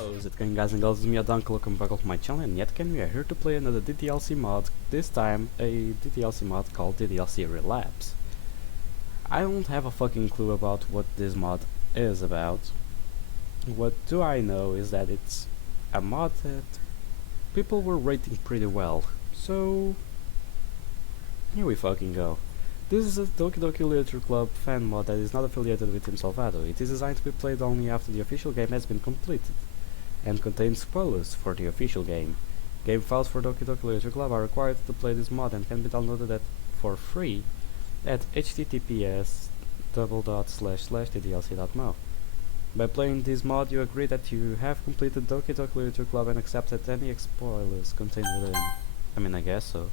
How's it going, guys and girls? It's me, Aduncle. Welcome back to my channel, and yet again we are here to play another DDLC mod. This time, a DDLC mod called DDLC Relapse. I don't have a fucking clue about what this mod is about. What do I know is that it's a mod that people were rating pretty well. So, here we fucking go. This is a Doki Doki Literature Club fan mod that is not affiliated with Team Salvado. It is designed to be played only after the official game has been completed, and contains spoilers for the official game. Game files for Doki Doki Literature Club are required to play this mod and can be downloaded for free at https://ddlc.mo. By playing this mod, you agree that you have completed Doki Doki Literature Club and accept that any spoilers contained within. I mean, I guess so.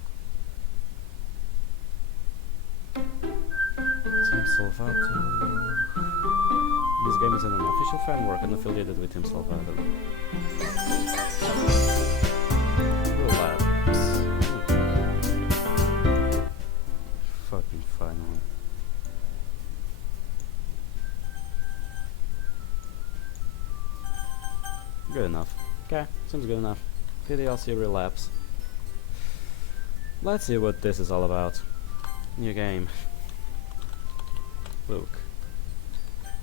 Team Salvado. This game is an unofficial fan work and affiliated with Team Salvado. Relapse. Fucking final. Good enough. Okay, seems good enough. DDLC Relapse. Let's see what this is all about. New game. Luke.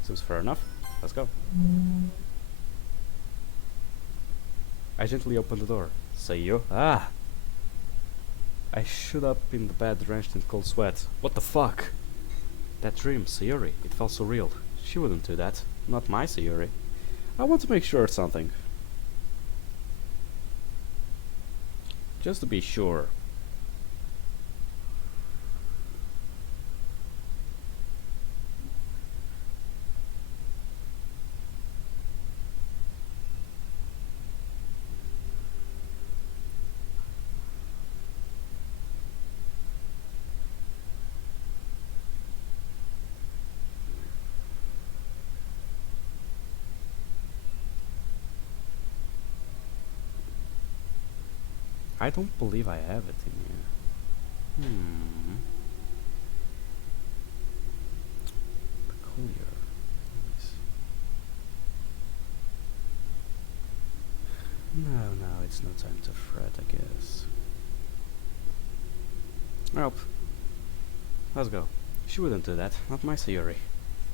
Seems fair enough. Let's go. I gently opened the door. Say you? Ah! I stood up in the bed, drenched in cold sweat. What the fuck? That dream, Sayuri. It felt so real. She wouldn't do that. Not my Sayuri. I want to make sure of something. Just to be sure. I don't believe I have it in here. Peculiar. No, it's no time to fret, I guess. Nope. Let's go. She wouldn't do that. Not my Sayuri.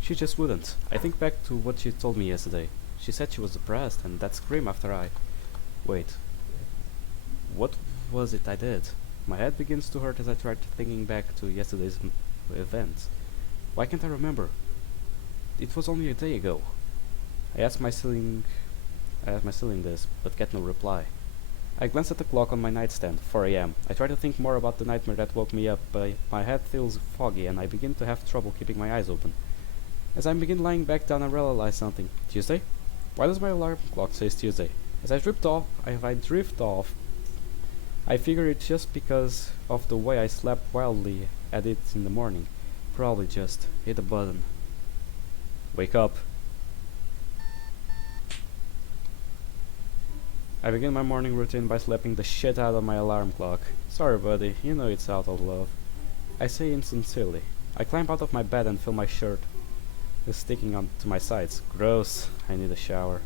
She just wouldn't. I think back to what she told me yesterday. She said she was depressed, and that scream after I... Wait. What was it I did? My head begins to hurt as I try thinking back to yesterday's events. Why can't I remember? It was only a day ago. I asked my ceiling this, but get no reply. I glance at the clock on my nightstand, 4 a.m. I try to think more about the nightmare that woke me up, but my head feels foggy and I begin to have trouble keeping my eyes open. As I begin lying back down, I realize something. Tuesday? Why does my alarm clock say Tuesday? As I drift off, I figure it's just because of the way I slept wildly at it in the morning. Probably just hit a button. Wake up. I begin my morning routine by slapping the shit out of my alarm clock. Sorry buddy, you know it's out of love. I say insincerely. I climb out of my bed and feel my shirt is sticking onto my sides. Gross. I need a shower.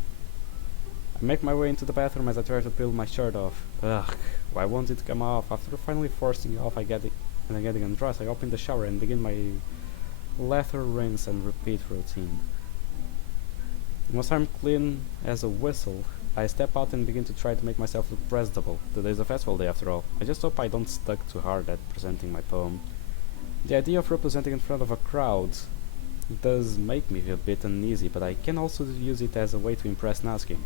I make my way into the bathroom as I try to peel my shirt off. Ugh, why won't it come off? After finally forcing it off and getting undressed, I open the shower and begin my lather, rinse and repeat routine. Once I'm clean as a whistle, I step out and begin to try to make myself look presentable. Today's a festival day after all. I just hope I don't stuck too hard at presenting my poem. The idea of representing in front of a crowd does make me a bit uneasy, but I can also use it as a way to impress Natsuki.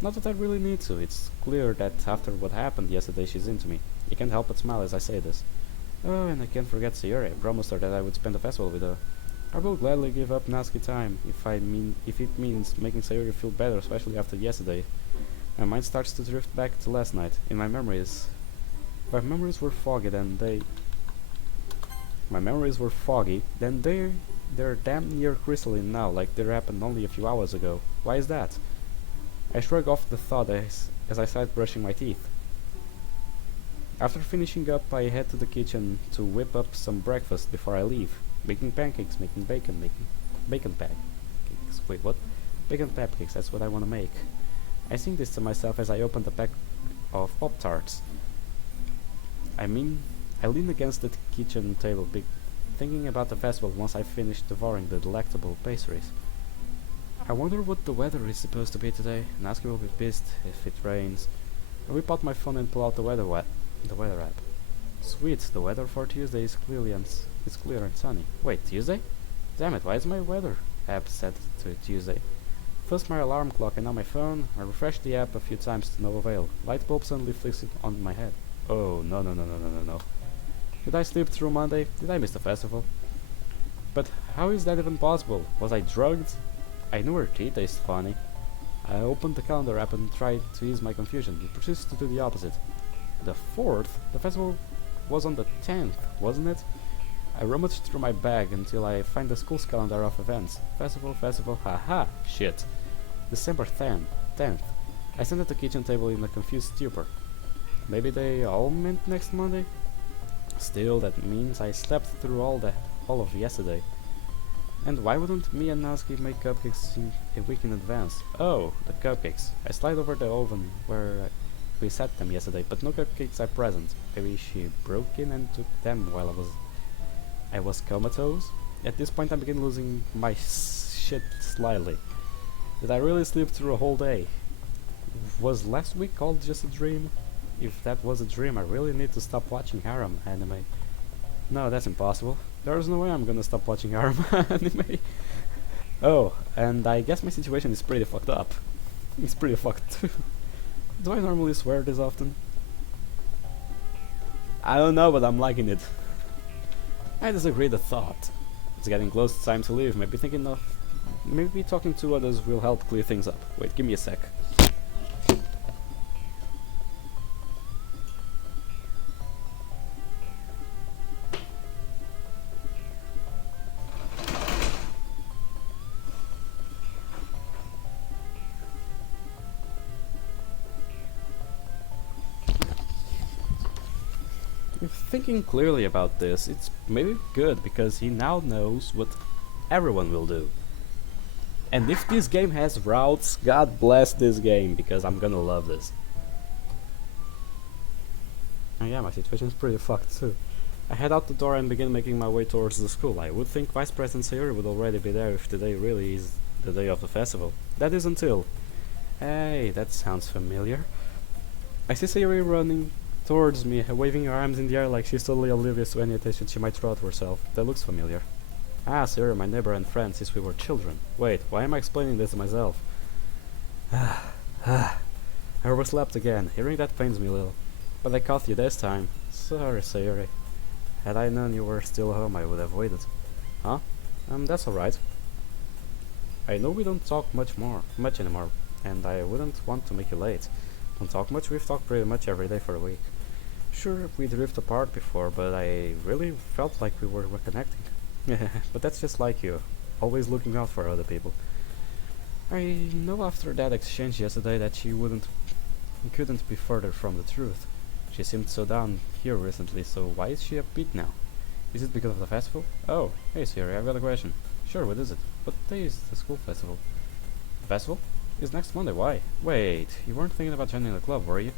Not that I really need to. It's clear that after what happened yesterday she's into me. I can't help but smile as I say this. Oh, and I can't forget Sayuri. I promised her that I would spend the festival with her. I will gladly give up Natsuki time if it means making Sayuri feel better, especially after yesterday. My mind starts to drift back to last night. In my memories, if my memories were foggy, then they're damn near crystalline now, like they happened only a few hours ago. Why is that? I shrug off the thought as I start brushing my teeth. After finishing up, I head to the kitchen to whip up some breakfast before I leave. Making pancakes, making bacon pancakes. Wait, what? Bacon pancakes, that's what I want to make. I sing this to myself as I open the pack of Pop-Tarts. I lean against the kitchen table, thinking about the festival once I finish devouring the delectable pastries. I wonder what the weather is supposed to be today. Nasky will be pissed if it rains. I whip out my phone and pull out the weather app. Sweet, the weather for Tuesday is clear and sunny. Wait, Tuesday? Damn it, why is my weather app set to Tuesday? First my alarm clock and now my phone. I refreshed the app a few times to no avail. Light bulb suddenly flicks on my head. Oh, no. Did I sleep through Monday? Did I miss the festival? But how is that even possible? Was I drugged? I knew her tea tastes funny. I opened the calendar app and tried to ease my confusion. It persists to do the opposite. The 4th? The festival was on the 10th, wasn't it? I rummaged through my bag until I find the school's calendar of events. Festival, haha, shit. December 10th. I stand at the kitchen table in a confused stupor. Maybe they all meant next Monday? Still, that means I slept through all of yesterday. And why wouldn't me and Nasky make cupcakes a week in advance? Oh, the cupcakes. I slide over the oven where we set them yesterday, but no cupcakes are present. Maybe she broke in and took them while I was comatose? At this point I begin losing my shit slightly. Did I really sleep through a whole day? Was last week all just a dream? If that was a dream, I really need to stop watching harem anime. No, that's impossible. There's no way I'm gonna stop watching harem anime. Oh, and I guess my situation is pretty fucked up. It's pretty fucked too. Do I normally swear this often? I don't know, but I'm liking it. I disagree the thought. It's getting close to time to leave. Maybe talking to others will help clear things up. Wait, give me a sec. If thinking clearly about this, it's maybe good because he now knows what everyone will do. And if this game has routes, God bless this game, because I'm gonna love this. Oh yeah, my situation's pretty fucked too. I head out the door and begin making my way towards the school. I would think Vice President Sayuri would already be there if today really is the day of the festival. That is until... Hey, that sounds familiar. I see Sayuri running towards me, waving her arms in the air like she's totally oblivious to any attention she might throw at herself. That looks familiar. Ah, Sayuri, my neighbor and friend since we were children. Wait, why am I explaining this to myself? I overslept again. Hearing that pains me a little. But I caught you this time. Sorry, Sayuri. Had I known you were still home, I would have waited. Huh? That's alright. I know we don't talk much anymore, and I wouldn't want to make you late. Don't talk much, we've talked pretty much every day for a week. Sure, we drifted apart before, but I really felt like we were reconnecting. But that's just like you, always looking out for other people. I know after that exchange yesterday that she couldn't be further from the truth. She seemed so down here recently, so why is she upbeat now? Is it because of the festival? Oh, hey Siri, I've got a question. Sure, what is it? What day is the school festival? The festival? It's next Monday, why? Wait, you weren't thinking about joining the club, were you?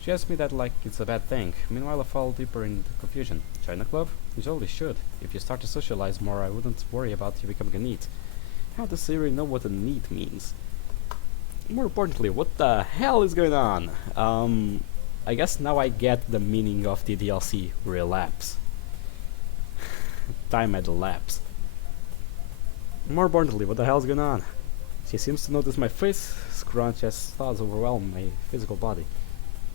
She asked me that like it's a bad thing. Meanwhile, I fall deeper in the confusion. Join the club? You totally should. If you start to socialize more, I wouldn't worry about you becoming a NEET. How does Siri know what a NEET means? More importantly, what the hell is going on? I guess now I get the meaning of the DDLC, Relapse. Time had elapsed. More importantly, what the hell's going on? She seems to notice my face scrunch as thoughts overwhelm my physical body.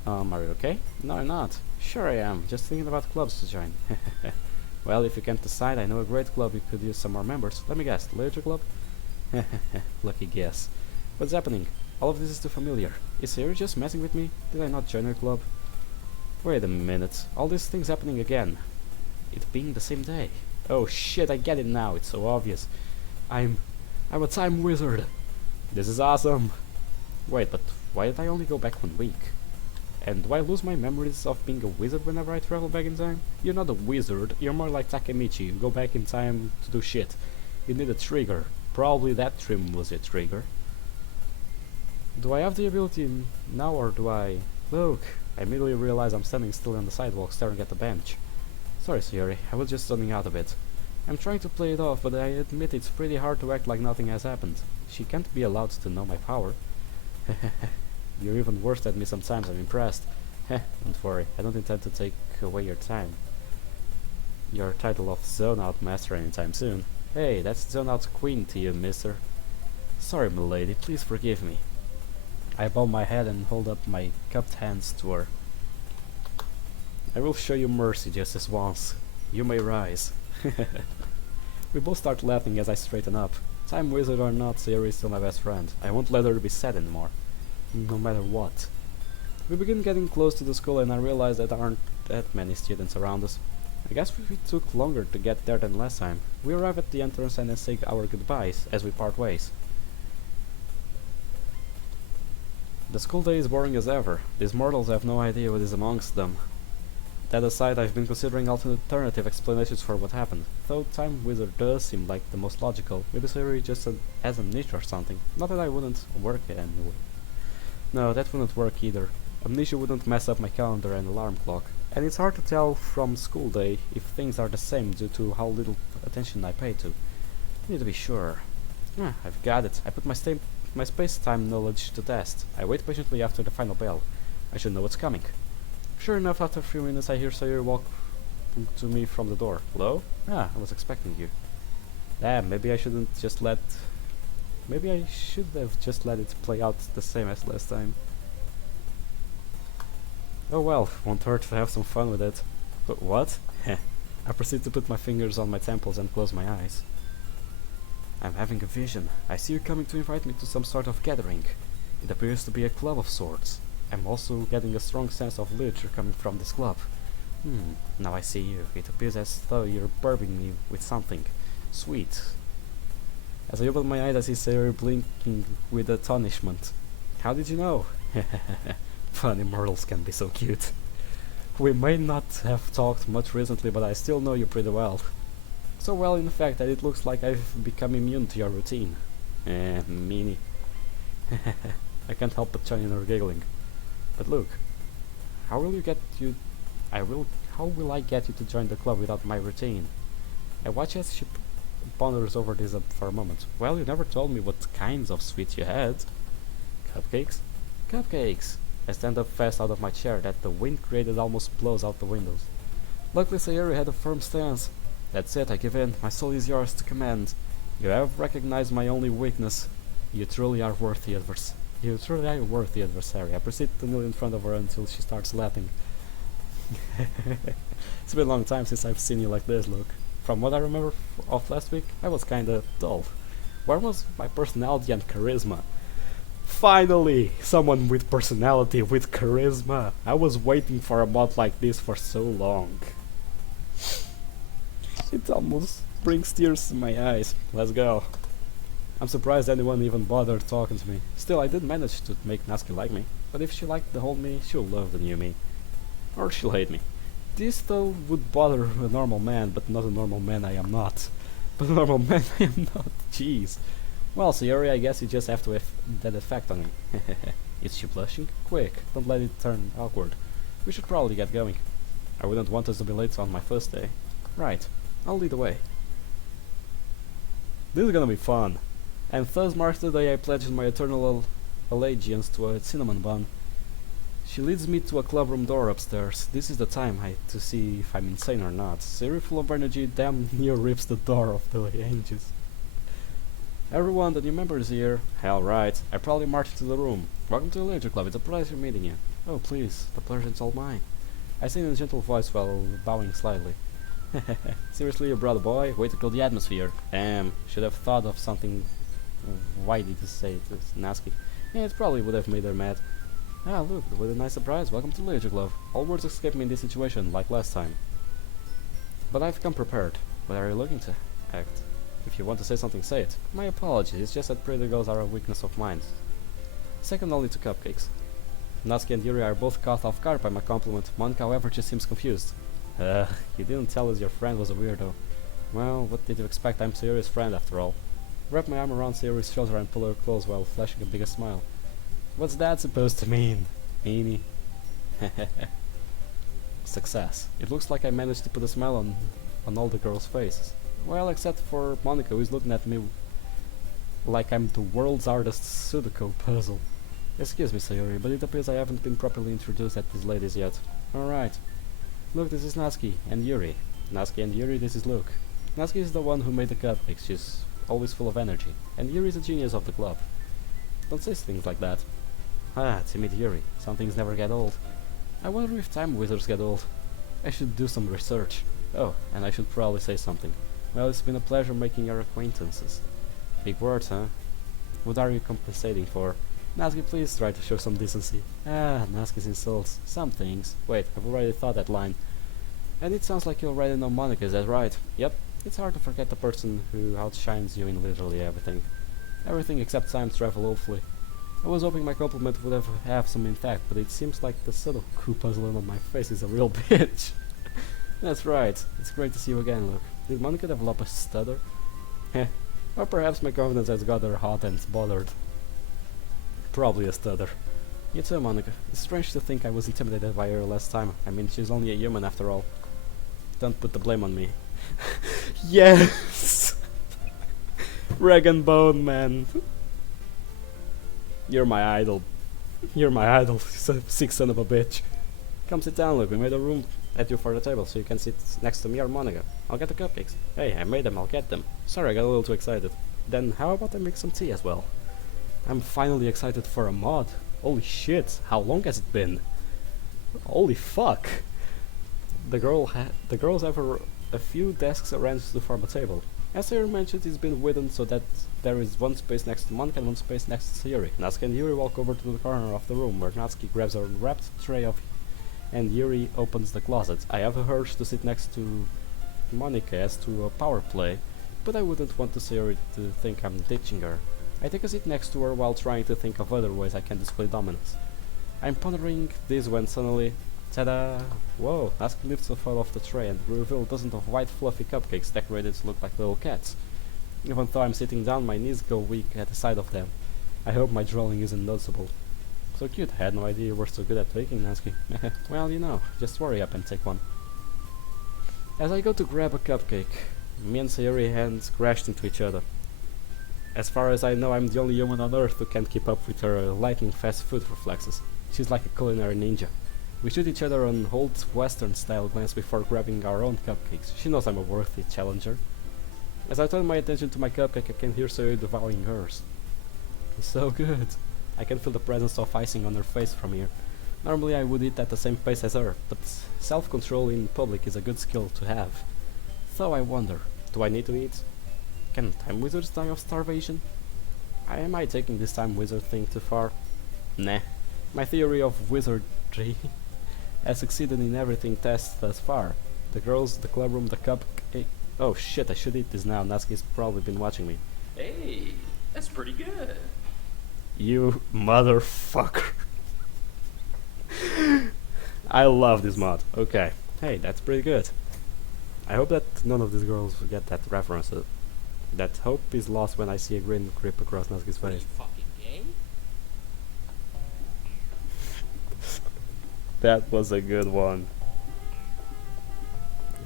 Are you okay? No, I'm not. Sure I am, just thinking about clubs to join. Well, if you can't decide, I know a great club you could use some more members. Let me guess, Literature Club? Lucky guess. What's happening? All of this is too familiar. Is Siri just messing with me? Did I not join her club? Wait a minute, all these things happening again. It being the same day. Oh shit, I get it now, it's so obvious. I'm a time wizard. This is awesome. Wait, but why did I only go back 1 week? And do I lose my memories of being a wizard whenever I travel back in time? You're not a wizard, you're more like Takemichi, you go back in time to do shit. You need a trigger. Probably that trim was your trigger. Do I have the ability now or do I... Look! I immediately realize I'm standing still on the sidewalk staring at the bench. Sorry, Sayori, I was just zoning out a bit. I'm trying to play it off, but I admit it's pretty hard to act like nothing has happened. She can't be allowed to know my power. You're even worse than me sometimes, I'm impressed. Don't worry, I don't intend to take away your time. Your title of Zone Out Master anytime soon. Hey, that's Zone Out Queen to you, mister. Sorry, milady, please forgive me. I bow my head and hold up my cupped hands to her. I will show you mercy just this once. You may rise. We both start laughing as I straighten up. Time wizard or not, Sayori is still my best friend. I won't let her be sad anymore. No matter what. We begin getting close to the school and I realize that there aren't that many students around us. I guess we took longer to get there than last time. We arrive at the entrance and then say our goodbyes as we part ways. The school day is boring as ever. These mortals have no idea what is amongst them. That aside, I've been considering alternative explanations for what happened. Though Time Wizard does seem like the most logical, maybe Sayori just has amnesia or something. Not that I wouldn't work it anyway. No, that wouldn't work either. Amnesia wouldn't mess up my calendar and alarm clock. And it's hard to tell from school day if things are the same due to how little attention I pay to. I need to be sure. I've got it. I put my space-time knowledge to test. I wait patiently after the final bell. I should know what's coming. Sure enough, after a few minutes I hear Sayori walk to me from the door. Hello? I was expecting you. Maybe I should have just let it play out the same as last time. Oh well, won't hurt to have some fun with it. But what? I proceed to put my fingers on my temples and close my eyes. I'm having a vision. I see you coming to invite me to some sort of gathering. It appears to be a club of sorts. I'm also getting a strong sense of literature coming from this club. Now I see you. It appears as though you're burping me with something sweet. As I open my eyes, I see Sayori blinking with astonishment. How did you know? Funny mortals can be so cute. We may not have talked much recently, but I still know you pretty well. So well, in fact, that it looks like I've become immune to your routine. Meanie. I can't help but join in her giggling. But look, how will I get you to join the club without my routine? I watch as she ponders over this for a moment. Well, you never told me what kinds of sweets you had. Cupcakes? Cupcakes! I stand up fast out of my chair that the wind created almost blows out the windows. Luckily Sayori had a firm stance. That's it, I give in. My soul is yours to command. You have recognized my only weakness. You truly are worthy adversary. I proceed to kneel in front of her until she starts laughing. It's been a long time since I've seen you like this, look. From what I remember of last week, I was kinda dull. Where was my personality and charisma? Finally! Someone with personality, with charisma! I was waiting for a mod like this for so long. It almost brings tears to my eyes. Let's go. I'm surprised anyone even bothered talking to me. Still, I did manage to make Natsuki like me. But if she liked the old me, she'll love the new me. Or she'll hate me. This, though, would bother a normal man, but not a normal man I am not. But a normal man I am not. Jeez. Well, Sayori, I guess you just have to that effect on me. Is she blushing? Quick, don't let it turn awkward. We should probably get going. I wouldn't want us to be late on my first day. Right, I'll lead the way. This is gonna be fun. And thus marks the day I pledged my eternal allegiance to a cinnamon bun. She leads me to a clubroom door upstairs. This is the time to see if I'm insane or not. Sayori, full of energy, damn near rips the door off the hinges. Everyone, the new member is here. Hell right. I probably marched to the room. Welcome to the Literature Club. It's a pleasure meeting you. Oh, please. The pleasure is all mine. I say in a gentle voice while bowing slightly. Seriously, you brought a boy? Way to kill the atmosphere. Should have thought of something witty to say to Natsuki. Yeah, it probably would have made her mad. Ah, look, what a nice surprise. Welcome to Literature Club. All words escape me in this situation, like last time. But I've come prepared. What are you looking to act? If you want to say something, say it. My apologies, it's just that pretty girls are a weakness of mine. Second only to cupcakes. Natsuki and Yuri are both caught off guard by my compliment. Monika, however, just seems confused. You didn't tell us your friend was a weirdo. Well, what did you expect? I'm Sayori's friend after all. Wrap my arm around Sayori's shoulder and pull her close while flashing a bigger smile. What's that supposed to mean? Meanie. Success. It looks like I managed to put a smile on all the girls' faces. Well, except for Monica, who is looking at me like I'm the world's hardest Sudoku puzzle. Excuse me, Sayori, but it appears I haven't been properly introduced at these ladies yet. Alright. Look, this is Natsuki and Yuri. Natsuki and Yuri, this is Luke. Natsuki is the one who made the cupcakes. She's always full of energy. And Yuri is a genius of the club. Don't say things like that. Ah, timid Yuri. Some things never get old. I wonder if time wizards get old. I should do some research. Oh, and I should probably say something. Well, it's been a pleasure making your acquaintances. Big words, huh? What are you compensating for? Natsuki, please try to show some decency. Ah, Natsuki's insults. Some things. Wait, I've already thought that line. And it sounds like you already know Monica, is that right? Yep. It's hard to forget the person who outshines you in literally everything. Everything except time travel, hopefully. I was hoping my compliment would have some impact, but it seems like the Sudoku puzzle on my face is a real bitch. That's right. It's great to see you again, Luke. Did Monica develop a stutter? Heh. Or perhaps my confidence has got her hot and bothered. Probably a stutter. You too, Monica. It's strange to think I was intimidated by her last time. I mean, she's only a human after all. Don't put the blame on me. Yes! Rag and bone, man. You're my idol. You're my idol, sick son of a bitch. Come sit down, Luke. We made a room at you for the table so you can sit next to me or Monica. I'll get the cupcakes. Hey, I made them, I'll get them. Sorry, I got a little too excited. Then how about I make some tea as well? I'm finally excited for a mod. Holy shit, how long has it been? Holy fuck. The girls have a few desks arranged to form a table. As I mentioned, it's been hidden so that there is one space next to Monica and one space next to Yuri. Natsuki and Yuri walk over to the corner of the room where Natsuki grabs a wrapped tray of and Yuri opens the closet. I have a urge to sit next to Monica as to a power play, but I wouldn't want to Sayori to think I'm ditching her. I take a seat next to her while trying to think of other ways I can display dominance. I'm pondering this when suddenly, ta-da! Whoa! Natsuki lifts a foil off the tray and reveals dozens of white fluffy cupcakes decorated to look like little cats. Even though I'm sitting down, my knees go weak at the sight of them. I hope my drooling isn't noticeable. So cute, I had no idea you were so good at baking, Natsuki. Well, you know, just hurry up and take one. As I go to grab a cupcake, me and Sayori hands crashed into each other. As far as I know, I'm the only human on Earth who can't keep up with her lightning fast food reflexes. She's like a culinary ninja. We shoot each other an old Western-style glance before grabbing our own cupcakes. She knows I'm a worthy challenger. As I turn my attention to my cupcake, I can hear Sayori devouring hers. It's so good. I can feel the presence of icing on her face from here. Normally I would eat at the same pace as her, but self-control in public is a good skill to have. So I wonder, do I need to eat? Can time wizards die of starvation? Am I taking this time wizard thing too far? Nah. My theory of wizardry has succeeded in everything tested thus far. The girls, the club room, the cupcake. Oh shit, I should eat this now. Natsuki's probably been watching me. Hey, that's pretty good. You motherfucker. I love this mod. Okay. Hey, that's pretty good. I hope that none of these girls get that reference. That hope is lost when I see a grin creep across Natsuki's What are face. you fucking gay? That was a good one.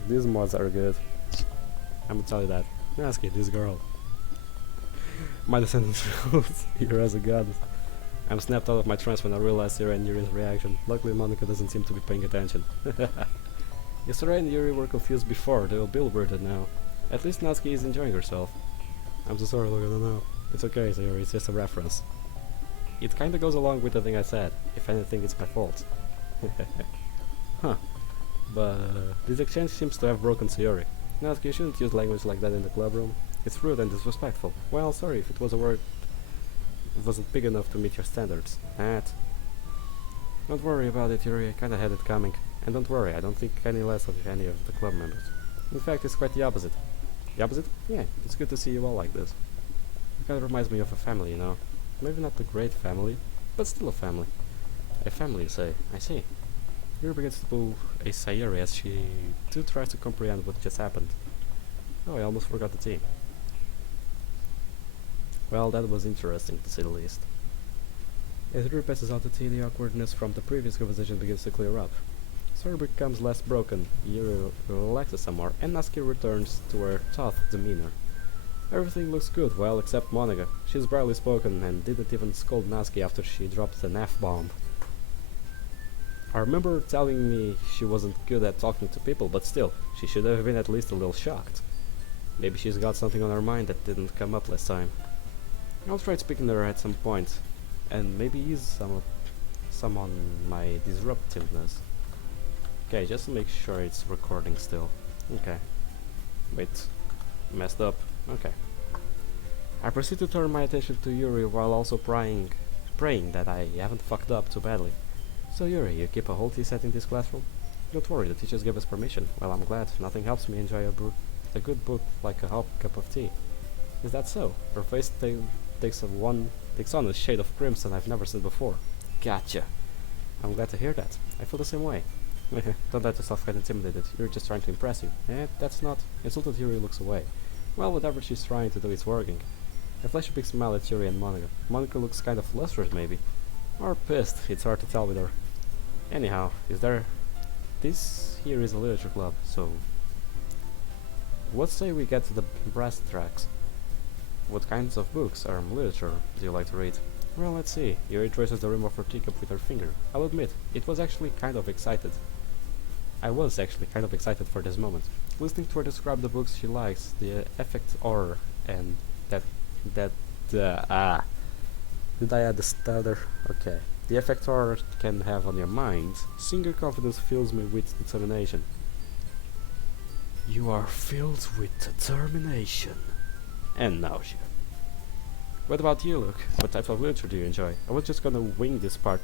These mods are good. I'm gonna tell you that. Natsuki, this girl. My descendants rules here as a goddess. I'm snapped out of my trance when I realized Yuri and Yuri's reaction. Luckily Monica doesn't seem to be paying attention. Yesterday and Yuri were confused before, they will be bewildered now. At least Natsuki is enjoying herself. I'm so sorry, look, I don't know. It's okay, Sayori, it's just a reference. It kinda goes along with the thing I said. If anything, it's my fault. Huh. But this exchange seems to have broken Sayori. Natsuki, you shouldn't use language like that in the club room. It's rude and disrespectful. Well, sorry if it was a word that wasn't big enough to meet your standards. Don't worry about it, Yuri, I kinda had it coming. And don't worry, I don't think any less of any of the club members. In fact, it's quite the opposite. The opposite? Yeah, it's good to see you all like this. It kinda reminds me of a family, you know. Maybe not a great family, but still a family. A family, you say. I see. Yuri begins to pull a Sayori as she too tries to comprehend what just happened. Oh, I almost forgot the tea. Well, that was interesting to say the least. As Yuri passes out the tea, the awkwardness from the previous conversation begins to clear up. Sora becomes less broken, Yuri relaxes some more, and Natsuki returns to her tough demeanor. Everything looks good, well, except Monica. She's barely spoken and didn't even scold Natsuki after she dropped an F-bomb. I remember telling me she wasn't good at talking to people, but still, she should have been at least a little shocked. Maybe she's got something on her mind that didn't come up last time. I'll try speaking to her at some point, and maybe ease some on my disruptiveness. Okay, just to make sure it's recording still. Okay. Wait. Messed up. Okay. I proceed to turn my attention to Yuri while also praying that I haven't fucked up too badly. So Yuri, you keep a whole tea set in this classroom? Don't worry, the teachers gave us permission. Well, I'm glad. Nothing helps me enjoy a good book like a hot cup of tea. Is that so? Her face takes on a shade of crimson I've never seen before. Gotcha. I'm glad to hear that. I feel the same way. Don't let yourself get intimidated. You're just trying to impress you. That's not. Insulted Yuri looks away. Well, whatever she's trying to do is working. I flash a big smile at Yuri and Monica. Monica looks kind of flustered, maybe. Or pissed. It's hard to tell with her. Anyhow, this here is a literature club, so what say we get to the brass tracks? What kinds of books or literature do you like to read? Well, let's see. Yuri traces the rim of her teacup with her finger. I'll admit, I was actually kind of excited for this moment. Listening to her describe the books she likes, the effect or and did I add the stutter? Okay. The effect horror can have on your mind, seeing your confidence fills me with determination. You are filled with determination. And nausea. What about you, Luke? What type of literature do you enjoy? I was just gonna wing this part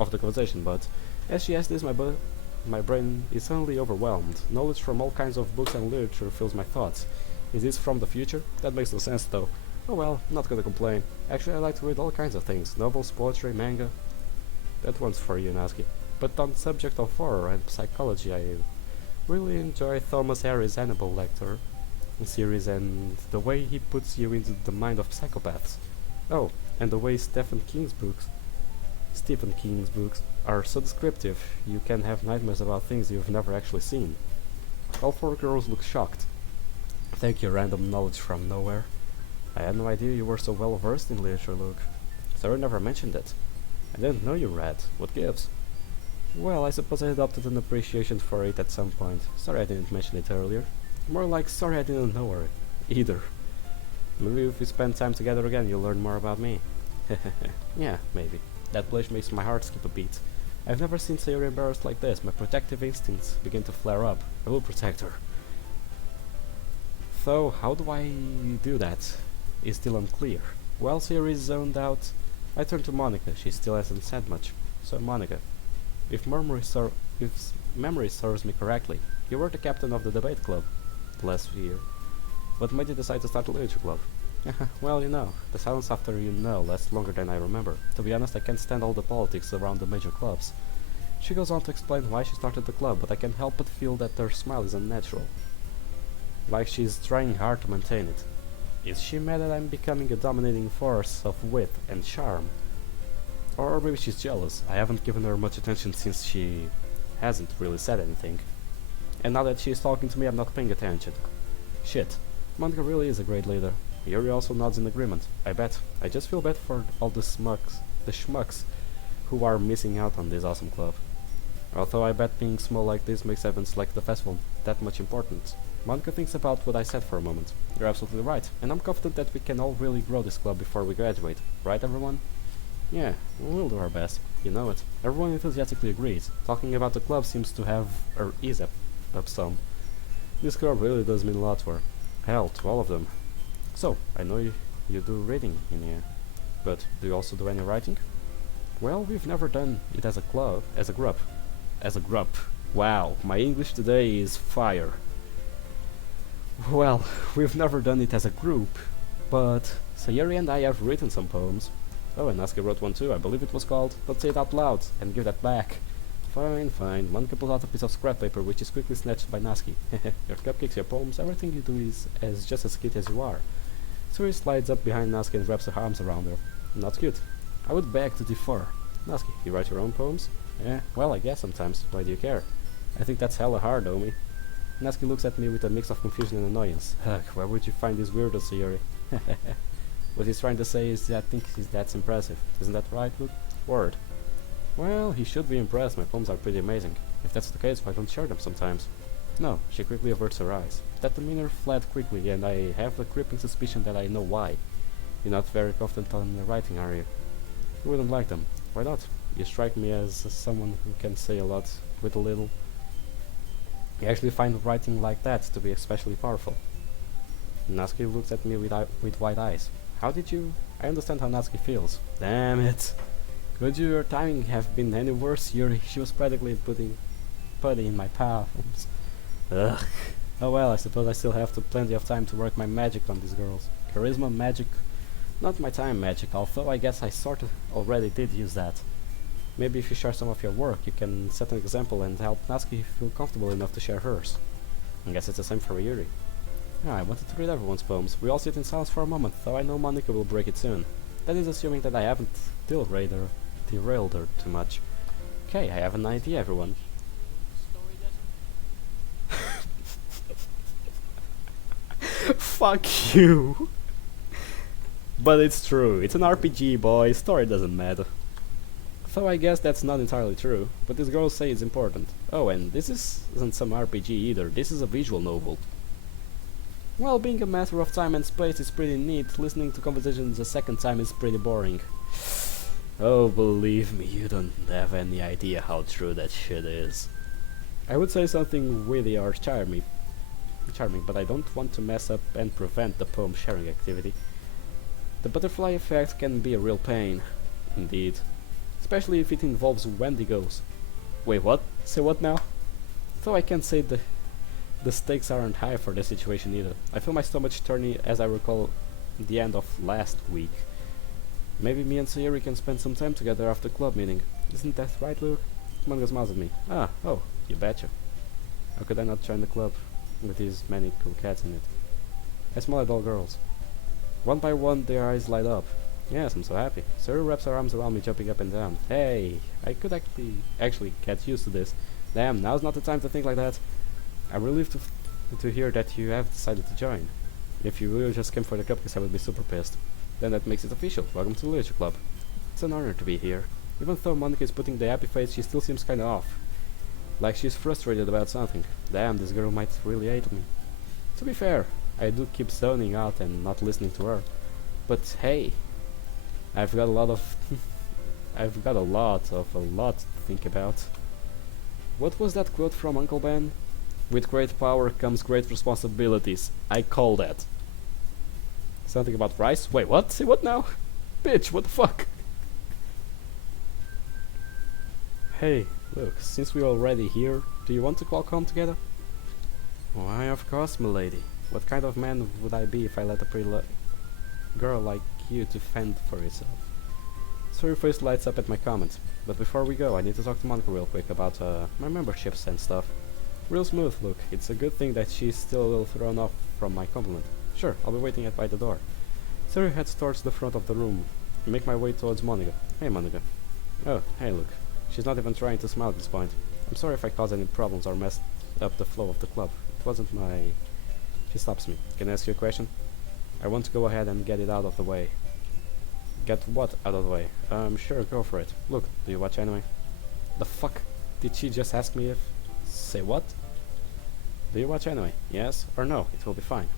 of the conversation, but as she asked this, my brain is suddenly overwhelmed. Knowledge from all kinds of books and literature fills my thoughts. Is this from the future? That makes no sense, though. Oh well, not gonna complain. Actually, I like to read all kinds of things. Novels, poetry, manga. That one's for you, Natsuki. But on the subject of horror and psychology, I really enjoy Thomas Harris's Hannibal Lecter series and the way he puts you into the mind of psychopaths. Oh, and the way Stephen King's books are so descriptive you can have nightmares about things you've never actually seen. All four girls look shocked. Thank you, random knowledge from nowhere. I had no idea you were so well versed in literature, Luke. Sarah never mentioned it. I didn't know you read. What gives? Well, I suppose I adopted an appreciation for it at some point. Sorry I didn't mention it earlier. More like sorry I didn't know her either. Maybe if we spend time together again you'll learn more about me. Yeah, maybe. That blush makes my heart skip a beat. I've never seen Sayori embarrassed like this. My protective instincts begin to flare up. I will protect her. So, how do I do that? Is still unclear. While Sayori is zoned out, I turn to Monica. She still hasn't said much. So, Monica, if memory serves me correctly, you were the captain of the debate club last year. What made you decide to start a literature club? Well, the silence after lasts longer than I remember. To be honest, I can't stand all the politics around the major clubs. She goes on to explain why she started the club, but I can't help but feel that her smile is unnatural. Like she's trying hard to maintain it. Is she mad that I'm becoming a dominating force of wit and charm? Or maybe she's jealous. I haven't given her much attention since she hasn't really said anything. And now that she's talking to me, I'm not paying attention. Shit. Monica really is a great leader. Yuri also nods in agreement. I bet. I just feel bad for all the schmucks who are missing out on this awesome club. Although I bet being small like this makes events like the festival that much important. Monica thinks about what I said for a moment. You're absolutely right, and I'm confident that we can all really grow this club before we graduate. Right, everyone? Yeah, we'll do our best. You know it. Everyone enthusiastically agrees. Talking about the club seems to have her ease up some. This club really does mean a lot to her. Hell, to all of them. So, I know you do reading in here. But, do you also do any writing? Well, we've never done it as a club, as a group. Wow, my English today is fire. Well, we've never done it as a group, but Sayori and I have written some poems. Oh, and Natsuki wrote one too. I believe it was called Don't Say It Out Loud and Give That Back. Fine. Monica pulls out a piece of scrap paper, which is quickly snatched by Natsuki. Your cupcakes, your poems, everything you do is just as cute as you are. Sayori slides up behind Natsuki and wraps her arms around her. Not cute. I would beg to differ. Natsuki, you write your own poems? Yeah, well, I guess sometimes. Why do you care? I think that's hella hard, Omi. Natsuki looks at me with a mix of confusion and annoyance. Ugh, where would you find this weirdo, Sayori? What he's trying to say is that I think that's impressive. Isn't that right, Luke? Word. Well, he should be impressed. My poems are pretty amazing. If that's the case, why don't share them sometimes? No, she quickly averts her eyes. That demeanor fled quickly, and I have the creeping suspicion that I know why. You're not very confident on the writing, are you? You wouldn't like them. Why not? You strike me as someone who can say a lot with a little. You actually find writing like that to be especially powerful. Natsuki looks at me with wide eyes. How did you... I understand how Natsuki feels. Damn it. Could your timing have been any worse, Yuri? She was practically putting putty in my palms. Ugh. Oh well, I suppose I still have plenty of time to work my magic on these girls. Charisma, magic, not my time magic, although I guess I sort of already did use that. Maybe if you share some of your work, you can set an example and help Natsuki feel comfortable enough to share hers. I guess it's the same for Yuri. Yeah, I wanted to read everyone's poems. We all sit in silence for a moment, though I know Monica will break it soon. That is assuming that I haven't derailed her too much. Okay, I have an idea, everyone. Fuck you! But it's true, it's an RPG, boy, story doesn't matter. Though I guess that's not entirely true, but these girls say it's important. Oh, and this isn't some RPG either, this is a visual novel. Well, being a master of time and space is pretty neat, listening to conversations a second time is pretty boring. Oh, believe me, you don't have any idea how true that shit is. I would say something witty or charming, but I don't want to mess up and prevent the poem sharing activity. The butterfly effect can be a real pain, indeed. Especially if it involves Wendigos. Wait, what? Say what now? Though I can't say the stakes aren't high for this situation either. I feel my stomach turning as I recall the end of last week. Maybe me and Sayori can spend some time together after club meeting. Isn't that right, Luke? Manga smiles at me. Oh, you betcha. How could I not join the club with these many cool cats in it? I smile at all girls. One by one, their eyes light up. Yes, I'm so happy. Sayori wraps her arms around me, jumping up and down. Hey, I could actually get used to this. Damn, now's not the time to think like that. I'm relieved to hear that you have decided to join. If you really just came for the cupcakes, I would be super pissed. Then that makes it official. Welcome to the Literature Club. It's an honor to be here. Even though Monica is putting the happy face, she still seems kinda off. Like she's frustrated about something. Damn, this girl might really hate me. To be fair, I do keep zoning out and not listening to her. But hey, I've got a lot to think about. What was that quote from Uncle Ben? With great power comes great responsibilities. I call that. Something about rice? Wait, what? Say what now? Bitch, what the fuck? Hey, look, since we're already here, do you want to walk home together? Why, of course, milady. What kind of man would I be if I let a pretty girl like you to fend for yourself? So your face lights up at my comments. But before we go, I need to talk to Monica real quick about my memberships and stuff. Real smooth, look. It's a good thing that she's still a little thrown off from my compliment. Sure, I'll be waiting by the door. Siri heads towards the front of the room. I make my way towards Monica. Hey, Monica. Oh, hey, look. She's not even trying to smile at this point. I'm sorry if I caused any problems or messed up the flow of the club. It wasn't my... She stops me. Can I ask you a question? I want to go ahead and get it out of the way. Get what out of the way? Sure, go for it. Look, do you watch anime? The fuck? Did she just ask me if... Say what? Do you watch anime? Yes or no? It will be fine.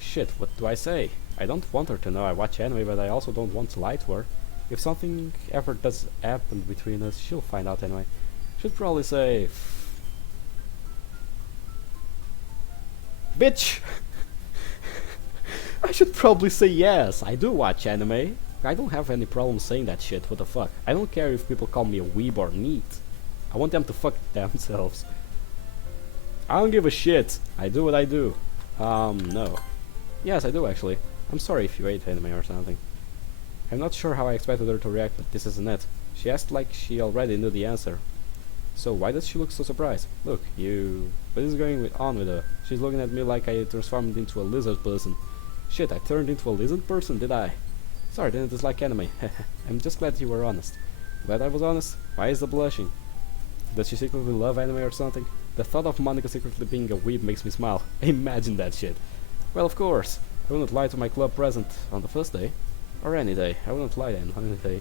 Shit, what do I say? I don't want her to know I watch anime, but I also don't want to lie to her. If something ever does happen between us, she'll find out anyway. Should probably say... Bitch! I should probably say yes, I do watch anime. I don't have any problem saying that shit, what the fuck. I don't care if people call me a weeb or neat. I want them to fuck themselves. I don't give a shit. I do what I do. No. Yes, I do actually. I'm sorry if you hate anime or something. I'm not sure how I expected her to react, but this isn't it. She asked like she already knew the answer. So why does she look so surprised? Look, what is going on with her? She's looking at me like I transformed into a lizard person. Shit, I turned into a lizard person, did I? Sorry, didn't dislike anime. I'm just glad you were honest. Glad I was honest? Why is the blushing? Does she secretly love anime or something? The thought of Monica secretly being a weeb makes me smile. Imagine that shit. Well, of course. I wouldn't lie to my club present on the first day. Or any day. I wouldn't lie on any day.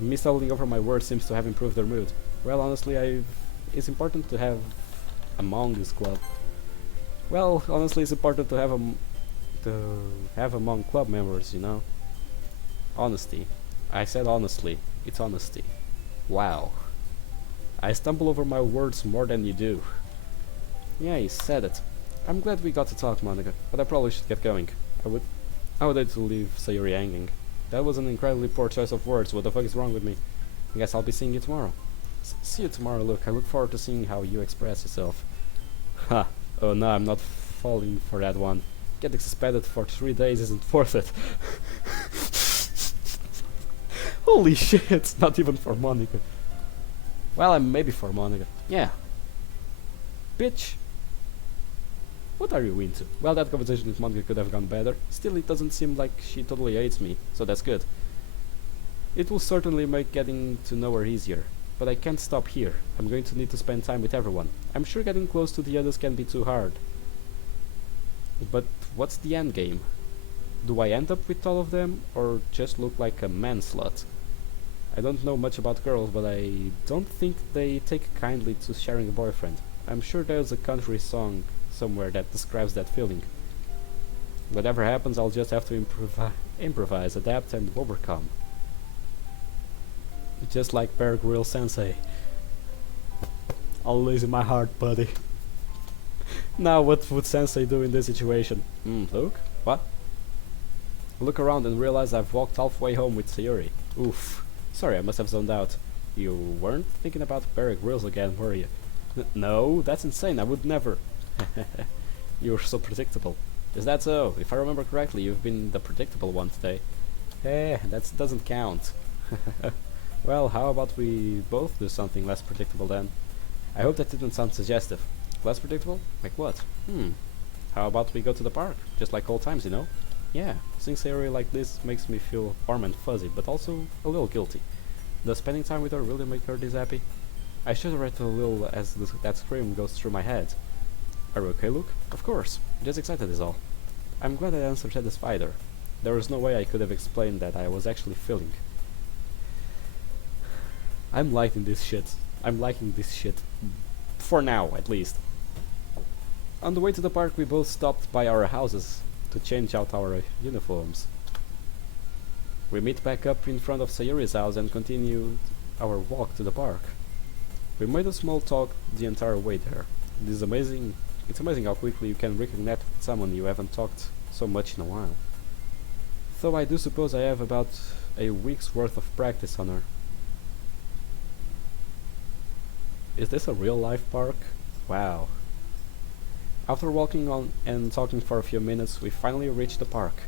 Me stumbling over my words seems to have improved their mood. Well, honestly, it's important to have a mongoose club. Well, honestly, it's important to have among club members, you know. Honesty. I said honestly. It's honesty. Wow. I stumble over my words more than you do. Yeah, you said it. I'm glad we got to talk, Monica, but I probably should get going. I would hate to leave Sayuri hanging. That was an incredibly poor choice of words. What the fuck is wrong with me? I guess I'll be seeing you tomorrow. See you tomorrow, Luke. I look forward to seeing how you express yourself. Ha! Oh no, I'm not falling for that one. Getting suspended for 3 days isn't worth it. Holy shit, not even for Monica. Well, I'm maybe for Monica. Yeah. Bitch. What are you into? Well, that conversation with Monica could have gone better. Still, it doesn't seem like she totally hates me, so that's good. It will certainly make getting to know her easier. But I can't stop here. I'm going to need to spend time with everyone. I'm sure getting close to the others can be too hard. But what's the end game? Do I end up with all of them, or just look like a man-slut? I don't know much about girls, but I don't think they take kindly to sharing a boyfriend. I'm sure there's a country song somewhere that describes that feeling. Whatever happens, I'll just have to improvise, adapt, and overcome. Just like Bear Grylls Sensei. Always in my heart, buddy. Now, what would Sensei do in this situation? Luke? What? Look around and realize I've walked halfway home with Sayuri. Oof. Sorry, I must have zoned out. You weren't thinking about Bear Grylls again, were you? No, that's insane, I would never. You're so predictable. Is that so? If I remember correctly, you've been the predictable one today. That doesn't count. Well, how about we both do something less predictable then? I hope that didn't sound suggestive. Less predictable? Like what? How about we go to the park? Just like old times, you know? Yeah, seeing Sayuri like this makes me feel warm and fuzzy, but also a little guilty. Does spending time with her really make her this happy? I shudder at a little as that scream goes through my head. Are you okay, Luke? Of course. Just excited is all. I'm glad that answer satisfied her. There was no way I could have explained that I was actually feeling. I'm liking this shit. I'm liking this shit. For now, at least. On the way to the park, we both stopped by our houses to change out our uniforms. We meet back up in front of Sayuri's house and continue our walk to the park. We made a small talk the entire way there. It's amazing how quickly you can reconnect with someone you haven't talked so much in a while. Though I do suppose I have about a week's worth of practice on her. Is this a real life park? Wow. After walking on and talking for a few minutes, we finally reached the park.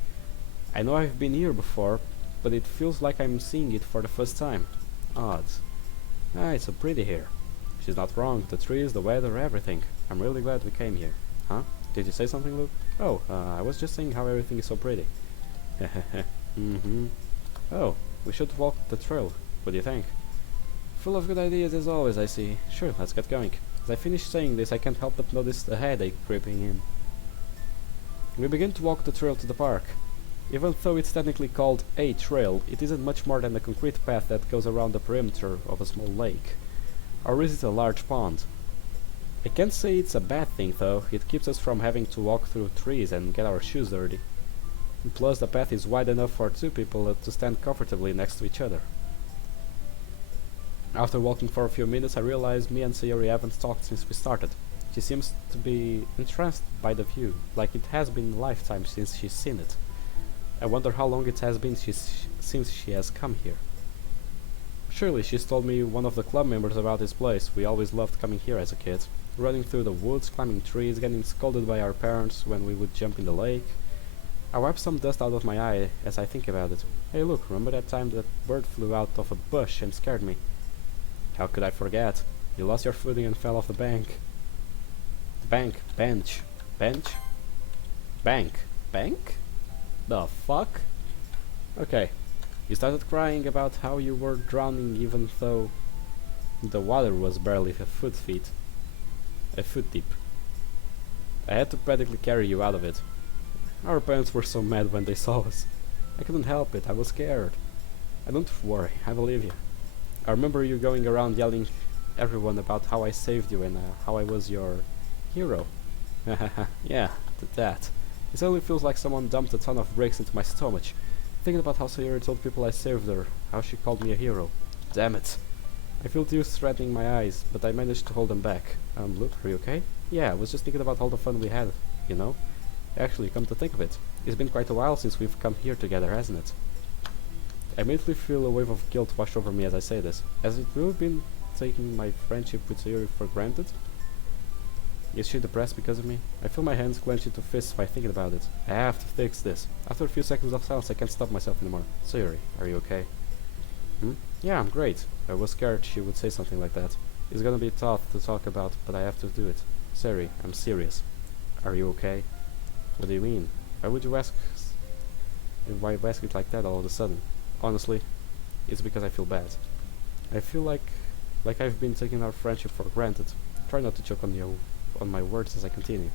I know I've been here before, but it feels like I'm seeing it for the first time. Odd. It's so pretty here. She's not wrong, the trees, the weather, everything. I'm really glad we came here. Huh? Did you say something, Luke? Oh, I was just saying how everything is so pretty. Oh, we should walk the trail. What do you think? Full of good ideas as always, I see. Sure, let's get going. As I finish saying this, I can't help but notice a headache creeping in. We begin to walk the trail to the park. Even though it's technically called a trail, it isn't much more than a concrete path that goes around the perimeter of a small lake. Or is it a large pond? I can't say it's a bad thing though, it keeps us from having to walk through trees and get our shoes dirty. And plus the path is wide enough for two people to stand comfortably next to each other. After walking for a few minutes, I realized me and Sayuri haven't talked since we started. She seems to be entranced by the view, like it has been a lifetime since she's seen it. I wonder how long it has been since she has come here. Surely she's told me one of the club members about this place. We always loved coming here as a kid. Running through the woods, climbing trees, getting scolded by our parents when we would jump in the lake. I wipe some dust out of my eye as I think about it. Hey look, remember that time that bird flew out of a bush and scared me? How could I forget? You lost your footing and fell off the bank. Bench. Bank? The fuck? Okay. You started crying about how you were drowning even though the water was barely a foot deep. I had to practically carry you out of it. Our parents were so mad when they saw us. I couldn't help it, I was scared. And don't worry, I believe you. I remember you going around yelling everyone about how I saved you and how I was your hero. Yeah, that. It suddenly feels like someone dumped a ton of bricks into my stomach. Thinking about how Sayori told people I saved her, how she called me a hero. Damn it. I feel tears threatening my eyes, but I managed to hold them back. Luke, are you okay? Yeah, I was just thinking about all the fun we had, you know? Actually, come to think of it, it's been quite a while since we've come here together, hasn't it? I immediately feel a wave of guilt wash over me as I say this. Has it really been taking my friendship with Sayori for granted? Is she depressed because of me? I feel my hands clench into fists by thinking about it. I have to fix this. After a few seconds of silence, I can't stop myself anymore. Sayori, are you okay? Yeah, I'm great. I was scared she would say something like that. It's gonna be tough to talk about, but I have to do it. Sayori, I'm serious. Are you okay? What do you mean? Why would you ask? Why ask it like that all of a sudden? Honestly, it's because I feel bad. I feel like I've been taking our friendship for granted. Try not to choke on my words as I continue.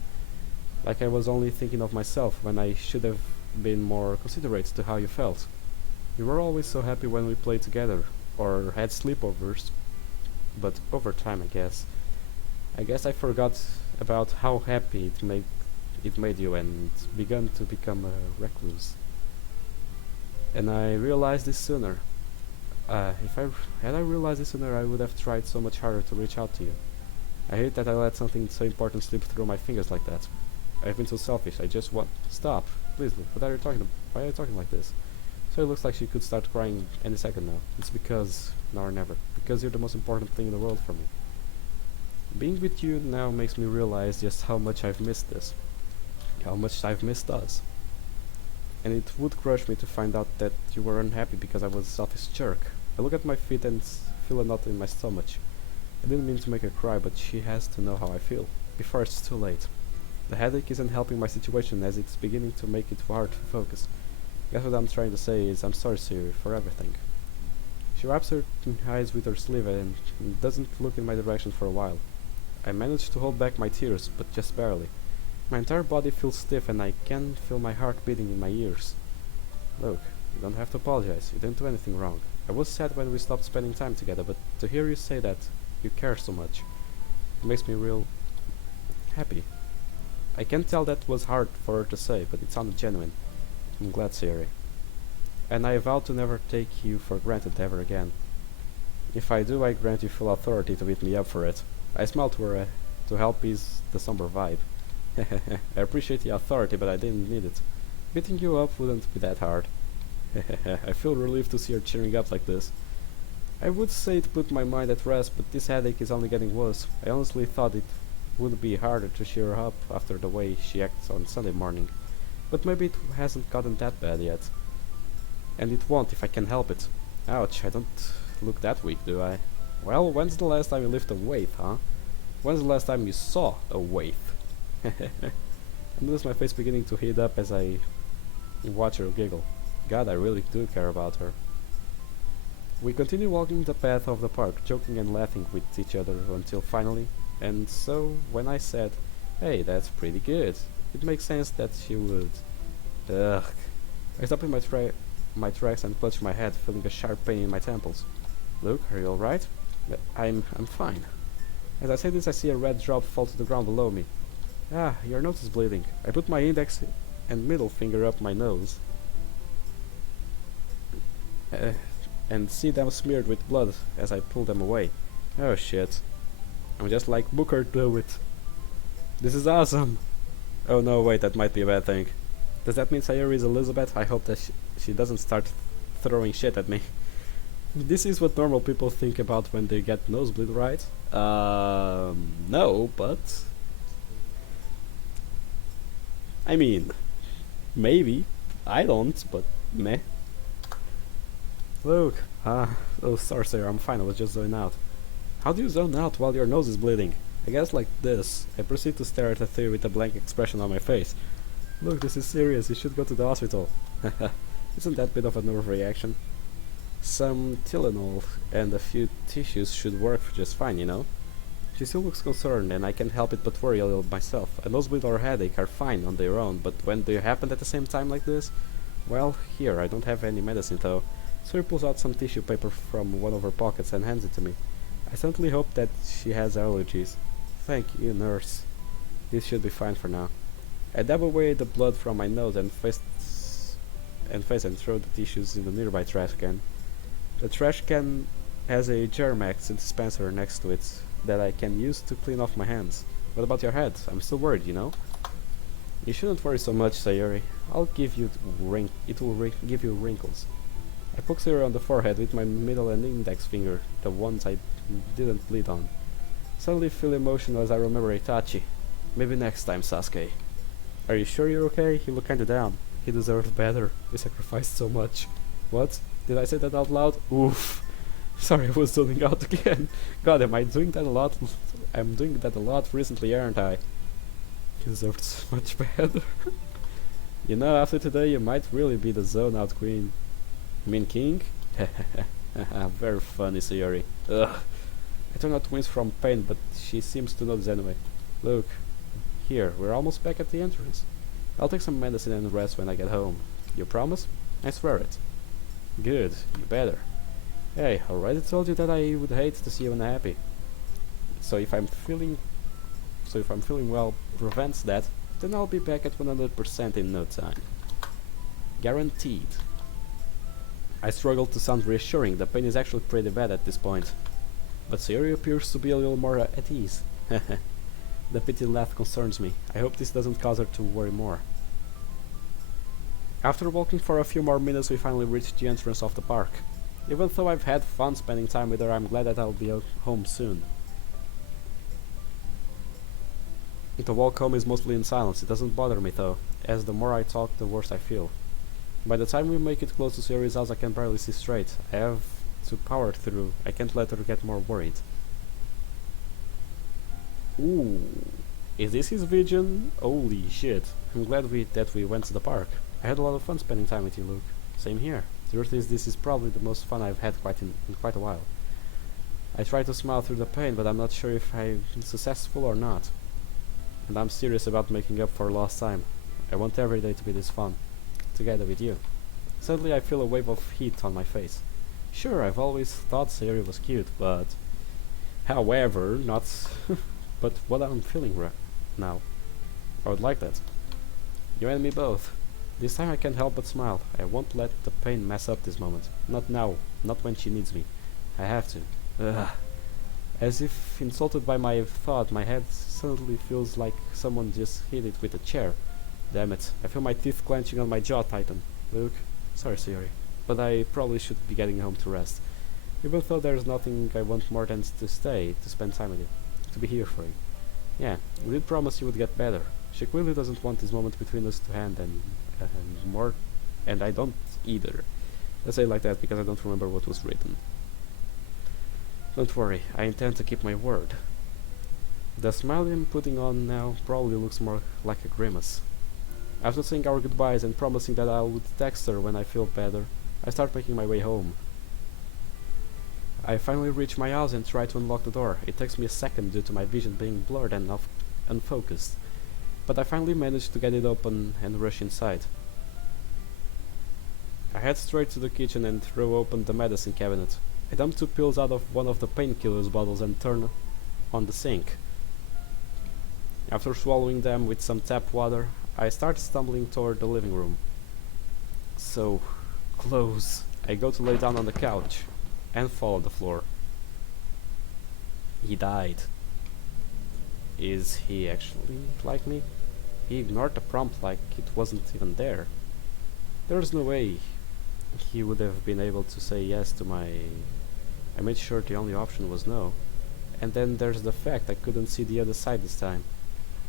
Like I was only thinking of myself when I should have been more considerate to how you felt. We were always so happy when we played together or had sleepovers, but over time, I guess I forgot about how happy it made you and began to become a recluse. And I realized this sooner. If I had I realized this sooner, I would have tried so much harder to reach out to you. I hate that I let something so important slip through my fingers like that. I've been so selfish. I just want stop, please. Luke, what are you talking about? Why are you talking like this? So it looks like she could start crying any second now. It's because now or never. Because you're the most important thing in the world for me. Being with you now makes me realize just how much I've missed this. How much I've missed us. And it would crush me to find out that you were unhappy because I was a selfish jerk. I look at my feet and feel a knot in my stomach. I didn't mean to make her cry, but she has to know how I feel, before it's too late. The headache isn't helping my situation as it's beginning to make it hard to focus. Guess what I'm trying to say is I'm sorry, Siri, for everything. She wipes her eyes with her sleeve and doesn't look in my direction for a while. I manage to hold back my tears, but just barely. My entire body feels stiff and I can feel my heart beating in my ears. Look, you don't have to apologize, you didn't do anything wrong. I was sad when we stopped spending time together, but to hear you say that you care so much, it makes me real happy. I can tell that was hard for her to say, but it sounded genuine. I'm glad, Siri. And I vow to never take you for granted ever again. If I do, I grant you full authority to beat me up for it. I smile to her to help ease the somber vibe. I appreciate the authority, but I didn't need it. Beating you up wouldn't be that hard. I feel relieved to see her cheering up like this. I would say it put my mind at rest, but this headache is only getting worse. I honestly thought it would be harder to cheer her up after the way she acts on Sunday morning. But maybe it hasn't gotten that bad yet. And it won't if I can help it. Ouch, I don't look that weak, do I? Well, when's the last time you lifted a weight, huh? When's the last time you saw a weight? I notice my face beginning to heat up as I watch her giggle. God, I really do care about her. We continue walking the path of the park, joking and laughing with each other until finally, and so when I said, "Hey, that's pretty good," it makes sense that she would. Ugh. I stop in my tracks and clutch my head, feeling a sharp pain in my temples. Luke, are you alright? I'm fine. As I say this, I see a red drop fall to the ground below me. Ah, your nose is bleeding. I put my index and middle finger up my nose. And see them smeared with blood as I pull them away. Oh shit. I'm just like Booker do it. This is awesome. Oh no, wait, that might be a bad thing. Does that mean Sayori is Elizabeth? I hope that she doesn't start throwing shit at me. This is what normal people think about when they get nosebleed, right? No, but... I mean, maybe. I don't, but meh. Look, oh sorry sir, I'm fine, I was just zoning out. How do you zone out while your nose is bleeding? I guess like this. I proceed to stare at the theory with a blank expression on my face. Look, this is serious. You should go to the hospital. Isn't that bit of a nerve reaction? Some Tylenol and a few tissues should work just fine, you know? She still looks concerned, and I can't help it but worry a little myself. A nosebleed or a headache are fine on their own, but when they happen at the same time like this, well, here, I don't have any medicine though. So he pulls out some tissue paper from one of her pockets and hands it to me. I certainly hope that she has allergies. Thank you, nurse. This should be fine for now. I dab away the blood from my nose and face and throw the tissues in the nearby trash can. The trash can has a Germax dispenser next to it that I can use to clean off my hands. What about your head? I'm still worried, you know? You shouldn't worry so much, Sayori. I'll give you give you wrinkles. I poke Sayori on the forehead with my middle and index finger, the ones I didn't bleed on. Suddenly feel emotional as I remember Itachi. Maybe next time, Sasuke. Are you sure you're okay? He looked kinda down. He deserved better. He sacrificed so much. What? Did I say that out loud? Oof. Sorry, I was zoning out again. God, am I doing that a lot? I'm doing that a lot recently, aren't I? He deserved so much better. You know, after today you might really be the zone out queen. You mean king? Very funny, Sayori. Ugh. I turn out to wince from pain, but she seems to notice anyway. Look, here, we're almost back at the entrance. I'll take some medicine and rest when I get home. You promise? I swear it. Good, you better. Hey, already told you that I would hate to see you unhappy. So if I'm feeling well prevents that, then I'll be back at 100% in no time. Guaranteed. I struggle to sound reassuring. The pain is actually pretty bad at this point. But Sayori appears to be a little more at ease. The pity laugh concerns me. I hope this doesn't cause her to worry more. After walking for a few more minutes, we finally reached the entrance of the park. Even though I've had fun spending time with her, I'm glad that I'll be home soon. The walk home is mostly in silence. It doesn't bother me though, as the more I talk, the worse I feel. By the time we make it close to Sayori's house, I can barely see straight. I have to power through. I can't let her get more worried. Ooh, is this his vision? Holy shit. I'm glad that we went to the park. I had a lot of fun spending time with you, Luke. Same here. The truth is, this is probably the most fun I've had in quite a while. I try to smile through the pain, but I'm not sure if I'm successful or not. And I'm serious about making up for lost time. I want every day to be this fun, together with you. Suddenly I feel a wave of heat on my face. Sure, I've always thought Sayori was cute, but... However, not... but what I'm feeling now. I would like that. You and me both. This time I can't help but smile. I won't let the pain mess up this moment. Not now. Not when she needs me. I have to. Ugh. As if insulted by my thought, my head suddenly feels like someone just hit it with a chair. Damn it. I feel my teeth clenching on my jaw tighten. Luke, sorry, Sayori, but I probably should be getting home to rest. Even though there's nothing I want more than to stay, to spend time with you. To be here for you. Yeah, we did promise you would get better. She clearly doesn't want this moment between us to end and I don't either. Let's say it like that because I don't remember what was written. Don't worry, I intend to keep my word. The smile I'm putting on now probably looks more like a grimace. After saying our goodbyes and promising that I would text her when I feel better, I start making my way home. I finally reach my house and try to unlock the door. It takes me a second due to my vision being blurred and unfocused, but I finally manage to get it open and rush inside. I head straight to the kitchen and throw open the medicine cabinet. I dump 2 pills out of one of the painkillers bottles and turn on the sink. After swallowing them with some tap water, I start stumbling toward the living room. So close. I go to lay down on the couch and fall on the floor. He died. Is he actually like me? He ignored the prompt like it wasn't even there. There's no way he would have been able to say yes to my... I made sure the only option was no. And then there's the fact I couldn't see the other side this time.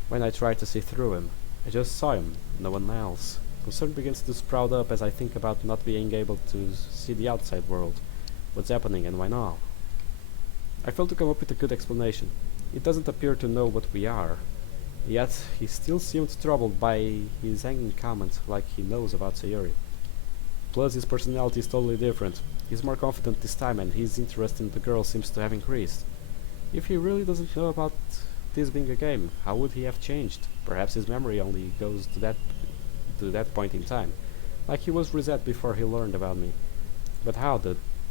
When I tried to see through him, I just saw him, no one else. Concern begins to sprout up as I think about not being able to see the outside world. What's happening and why not? I failed to come up with a good explanation. It doesn't appear to know what we are. Yet he still seemed troubled by his hanging comment like he knows about Sayori. Plus his personality is totally different. He's more confident this time and his interest in the girl seems to have increased. If he really doesn't know about this being a game, how would he have changed? Perhaps his memory only goes to that point in time. Like he was reset before he learned about me. But how?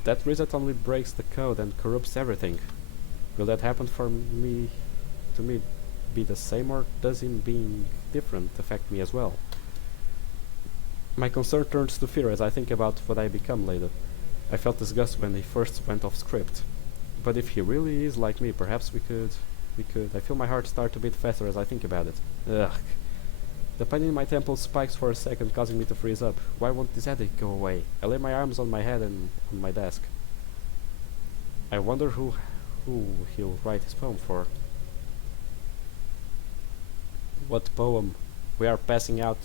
That reset only breaks the code and corrupts everything. Will that happen for me to me be the same, or does him being different affect me as well? My concern turns to fear as I think about what I become later. I felt disgust when he first went off script. But if he really is like me, perhaps we could. I feel my heart start to beat faster as I think about it. Ugh. The pain in my temple spikes for a second, causing me to freeze up. Why won't this headache go away? I lay my arms on my head and on my desk. I wonder who he'll write his poem for. What poem? We are passing out.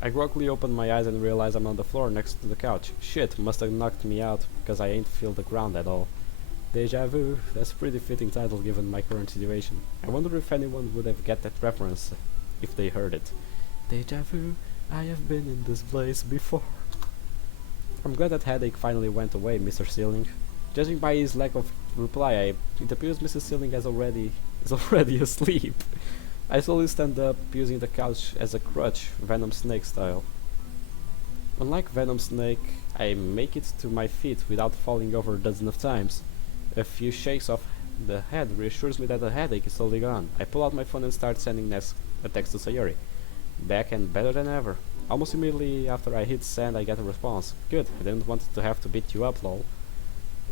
I groggily open my eyes and realize I'm on the floor next to the couch. Shit, must have knocked me out, because I ain't feel the ground at all. Deja vu, that's a pretty fitting title given my current situation. I wonder if anyone would have get that reference if they heard it. Deja vu, I have been in this place before. I'm glad that headache finally went away, Mr. Sealing. Judging by his lack of reply, it appears Mr. Sealing is already asleep. I slowly stand up, using the couch as a crutch, Venom Snake style. Unlike Venom Snake, I make it to my feet without falling over a dozen of times. A few shakes of the head reassures me that the headache is totally gone. I pull out my phone and start sending a text to Sayori. Back and better than ever. Almost immediately after I hit send, I get a response. Good, I didn't want to have to beat you up, lol.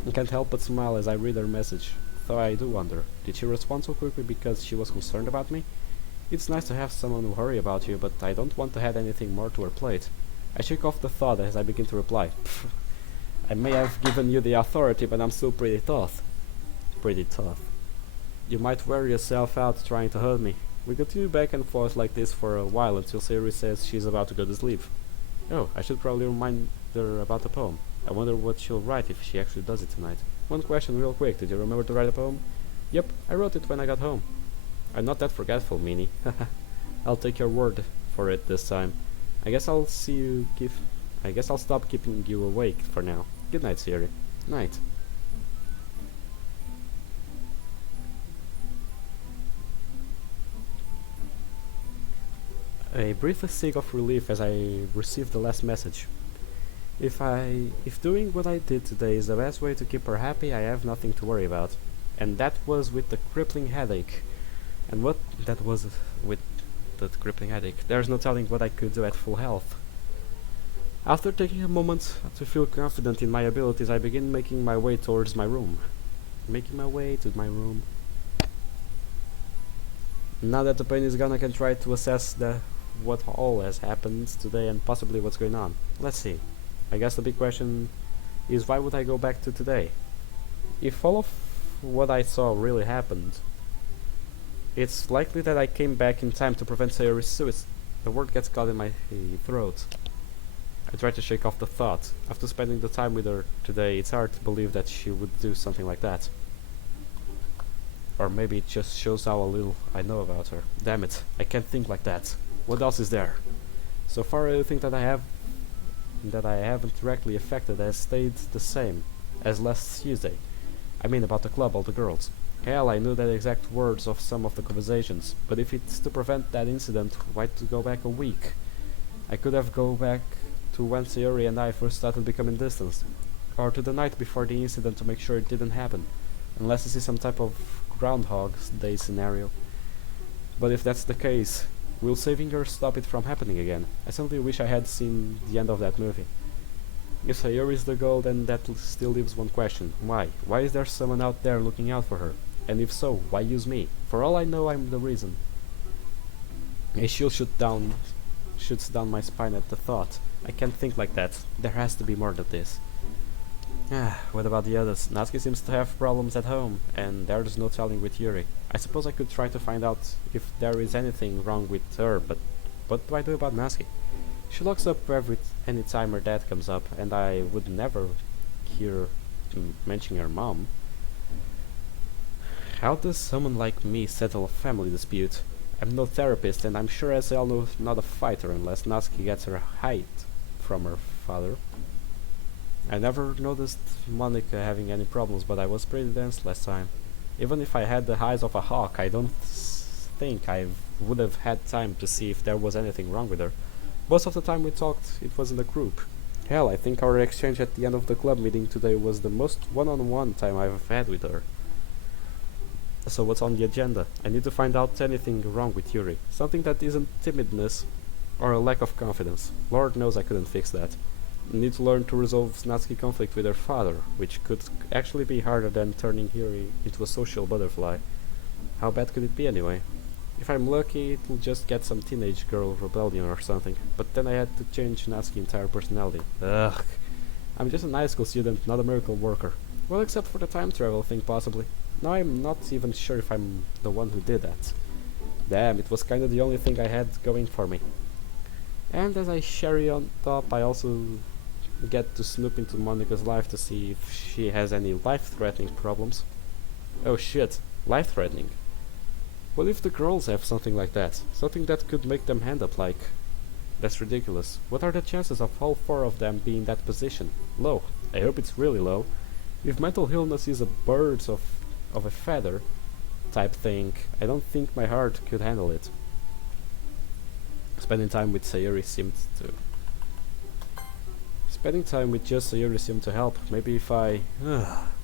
I can't help but smile as I read her message, though I do wonder, did she respond so quickly because she was concerned about me? It's nice to have someone who worry about you, but I don't want to add anything more to her plate. I shake off the thought as I begin to reply. Pfft, I may have given you the authority, but I'm still pretty tough. Pretty tough. You might wear yourself out trying to hurt me. We continue back and forth like this for a while until Sayori says she's about to go to sleep. Oh, I should probably remind her about the poem. I wonder what she'll write if she actually does it tonight. One question real quick, did you remember to write a poem? Yep, I wrote it when I got home. I'm not that forgetful, Minnie. I'll take your word for it this time. I guess I'll stop keeping you awake for now. Good night, Sayori. Night. I breathed a sigh of relief as I received the last message. If doing what I did today is the best way to keep her happy, I have nothing to worry about. And that was with the crippling headache. And what that was with that crippling headache. There's no telling what I could do at full health. After taking a moment to feel confident in my abilities, I begin making my way towards my room. Making my way to my room. Now that the pain is gone, I can try to assess what all has happened today and possibly what's going on. Let's see. I guess the big question is, why would I go back to today? If all of what I saw really happened, it's likely that I came back in time to prevent Sayori's suicide. The word gets caught in my throat. I try to shake off the thought. After spending the time with her today, it's hard to believe that she would do something like that. Or maybe it just shows how little I know about her. Damn it, I can't think like that. What else is there? So far, everything that I haven't directly affected has stayed the same as last Tuesday. I mean about the club, all the girls. Hell, I knew the exact words of some of the conversations, but if it's to prevent that incident, why to go back a week? I could have go back to when Sayori and I first started becoming distant, or to the night before the incident to make sure it didn't happen, unless this is some type of Groundhog's Day scenario. But if that's the case, will saving her stop it from happening again? I simply wish I had seen the end of that movie. If Sayori is the goal, then that still leaves one question. Why? Why is there someone out there looking out for her? And if so, why use me? For all I know, I'm the reason. A chill shoots down my spine at the thought. I can't think like that. There has to be more than this. What about the others? Natsuki seems to have problems at home, and there's no telling with Yuri. I suppose I could try to find out if there is anything wrong with her, but what do I do about Natsuki? She locks up any time her dad comes up, and I would never hear mention her mom. How does someone like me settle a family dispute? I'm no therapist, and I'm sure as hell not a fighter unless Natsuki gets her height from her father. I never noticed Monica having any problems, but I was pretty dense last time. Even if I had the eyes of a hawk, I don't think I would have had time to see if there was anything wrong with her. Most of the time we talked, it was in a group. Hell, I think our exchange at the end of the club meeting today was the most one-on-one time I've had with her. So what's on the agenda? I need to find out anything wrong with Yuri. Something that isn't timidness or a lack of confidence. Lord knows I couldn't fix that. I need to learn to resolve Natsuki conflict with her father, which could actually be harder than turning Yuri into a social butterfly. How bad could it be anyway? If I'm lucky, it'll just get some teenage girl rebellion or something, but then I had to change Natsuki's entire personality. Ugh. I'm just a high school student, not a miracle worker. Well, except for the time travel thing, possibly. Now I'm not even sure if I'm the one who did that. Damn, it was kinda the only thing I had going for me. And as I cherry on top, I also get to snoop into Monica's life to see if she has any life-threatening problems. Oh shit, life-threatening. What if the girls have something like that? Something that could make them hand up like... That's ridiculous. What are the chances of all four of them being in that position? Low. I hope it's really low. If mental illness is a birds of a feather type thing, I don't think my heart could handle it. Spending time with Sayuri seemed to... Spending time with just Sayuri seemed to help. Maybe if I...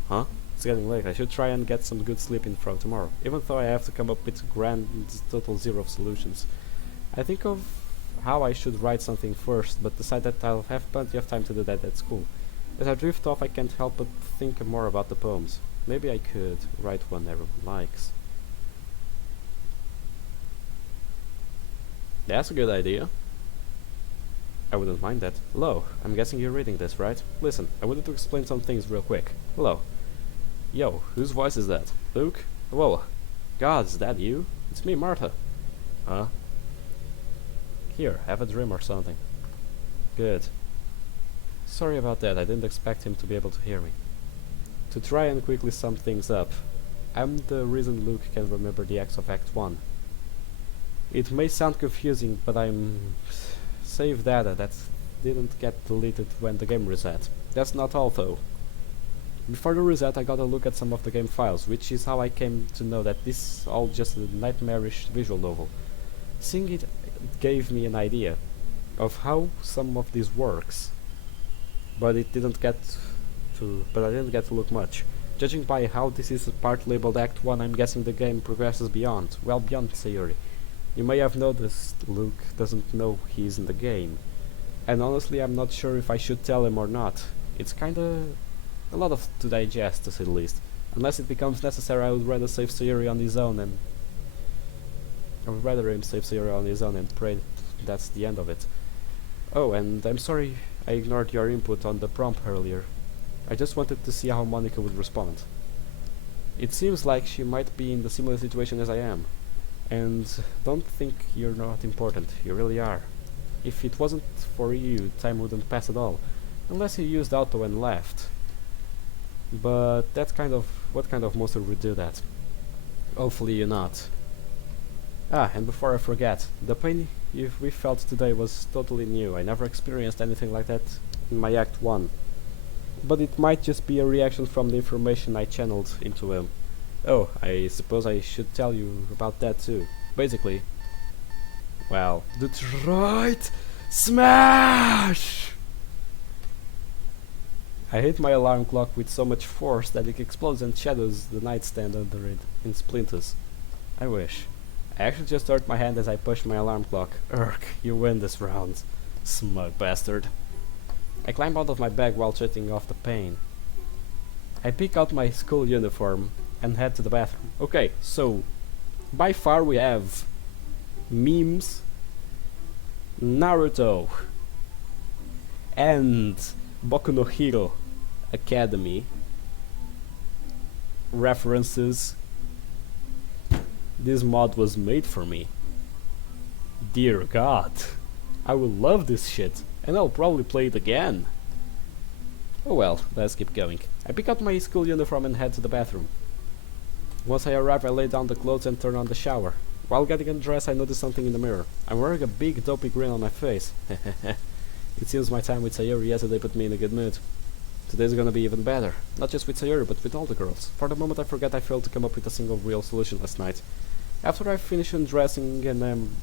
Huh? It's getting late. I should try and get some good sleep in from tomorrow. Even though I have to come up with grand total zero of solutions. I think of how I should write something first, but decide that I'll have plenty of time to do that at school. As I drift off, I can't help but think more about the poems. Maybe I could write one everyone likes. That's a good idea. I wouldn't mind that. Hello, I'm guessing you're reading this, right? Listen, I wanted to explain some things real quick. Hello. Yo, whose voice is that? Luke? Whoa. God, is that you? It's me, Martha. Huh? Here, have a dream or something. Good. Sorry about that, I didn't expect him to be able to hear me. To try and quickly sum things up, I'm the reason Luke can remember the acts of Act 1. It may sound confusing, but I'm save data that didn't get deleted when the game reset. That's not all though. Before the reset I got a look at some of the game files, which is how I came to know that this is all just a nightmarish visual novel. Seeing it gave me an idea of how some of this works, but I didn't get to look much. Judging by how this is a part labeled Act 1, I'm guessing the game progresses beyond, well beyond Sayuri. You may have noticed Luke doesn't know he's in the game, and honestly I'm not sure if I should tell him or not. It's kinda a lot to digest, to say the least. Unless it becomes necessary, I would rather save Sayuri on his own and... I would rather him save Sayuri on his own and pray that's the end of it. Oh, and I'm sorry I ignored your input on the prompt earlier. I just wanted to see how Monica would respond. It seems like she might be in the similar situation as I am. And don't think you're not important, you really are. If it wasn't for you, time wouldn't pass at all. Unless you used auto and left. But that's what kind of monster would do that? Hopefully you're not. Ah, and before I forget, the pain we felt today was totally new. I never experienced anything like that in my Act 1. But it might just be a reaction from the information I channeled into him. Oh, I suppose I should tell you about that too. Basically, well, Detroit Smash! I hit my alarm clock with so much force that it explodes and shadows the nightstand under it in splinters. I wish. I actually just hurt my hand as I pushed my alarm clock. Urk, you win this round, smug bastard. I climb out of my bag while shutting off the pain. I pick out my school uniform and head to the bathroom. Okay, so by far we have memes, Naruto, and Boku no Hero Academy references. This mod was made for me. Dear God, I will love this shit, and I'll probably play it again. Oh well, let's keep going. I pick up my school uniform and head to the bathroom. Once I arrive, I lay down the clothes and turn on the shower. While getting undressed, I noticed something in the mirror. I'm wearing a big dopey grin on my face. It seems my time with Sayori yesterday put me in a good mood. Today's gonna be even better. Not just with Sayori, but with all the girls. For the moment I forget I failed to come up with a single real solution last night. After I finish undressing and I'm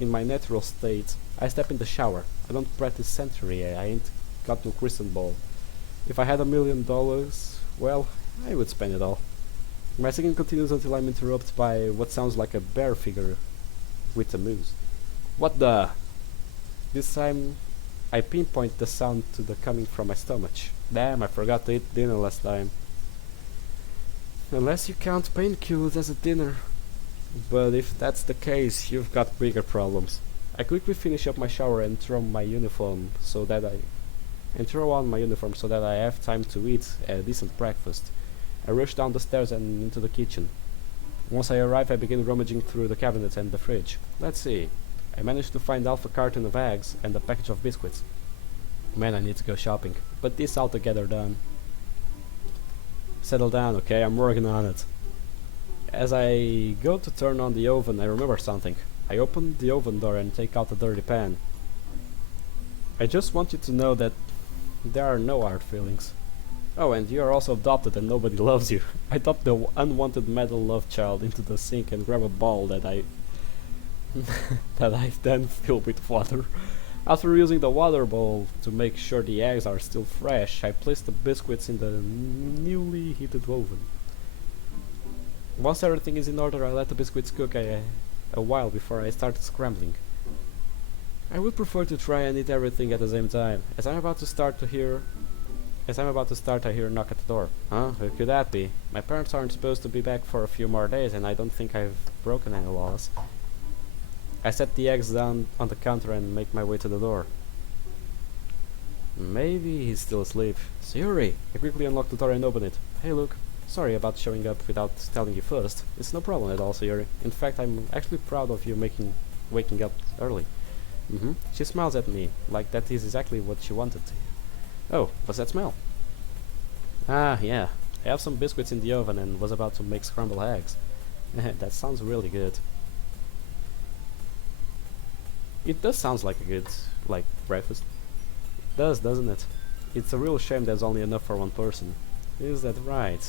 in my natural state, I step in the shower. I don't practice century, I ain't got no crystal ball. If I had $1,000,000, well, I would spend it all. My singing continues until I'm interrupted by what sounds like a bear figure with a moose. What the? This time I pinpoint the sound to the coming from my stomach. Damn, I forgot to eat dinner last time. Unless you count painkillers as a dinner. But if that's the case, you've got bigger problems. I quickly finish up my shower and throw on my uniform so that I have time to eat a decent breakfast. I rush down the stairs and into the kitchen. Once I arrive, I begin rummaging through the cabinets and the fridge. Let's see. I managed to find half a carton of eggs and a package of biscuits. Man, I need to go shopping. But this altogether done. Settle down, okay? I'm working on it. As I go to turn on the oven, I remember something. I open the oven door and take out a dirty pan. I just want you to know that there are no hard feelings. Oh, and you are also adopted and nobody loves you. I dump the unwanted metal love child into the sink and grab a ball that I then fill with water. After using the water bowl to make sure the eggs are still fresh, I place the biscuits in the newly heated oven. Once everything is in order, I let the biscuits cook a while before I start scrambling. I would prefer to try and eat everything at the same time. As I'm about to start, I hear a knock at the door. Huh? Who could that be? My parents aren't supposed to be back for a few more days, and I don't think I've broken any laws. I set the eggs down on the counter and make my way to the door. Maybe he's still asleep. Sayori! I quickly unlock the door and open it. Hey, Luke. Sorry about showing up without telling you first. It's no problem at all, Sayori. In fact, I'm actually proud of you waking up early. She smiles at me, like that is exactly what she wanted to. Oh, what's that smell? Ah, yeah. I have some biscuits in the oven and was about to make scrambled eggs. That sounds really good. It does sound like a good, breakfast. It does, doesn't it? It's a real shame there's only enough for one person. Is that right?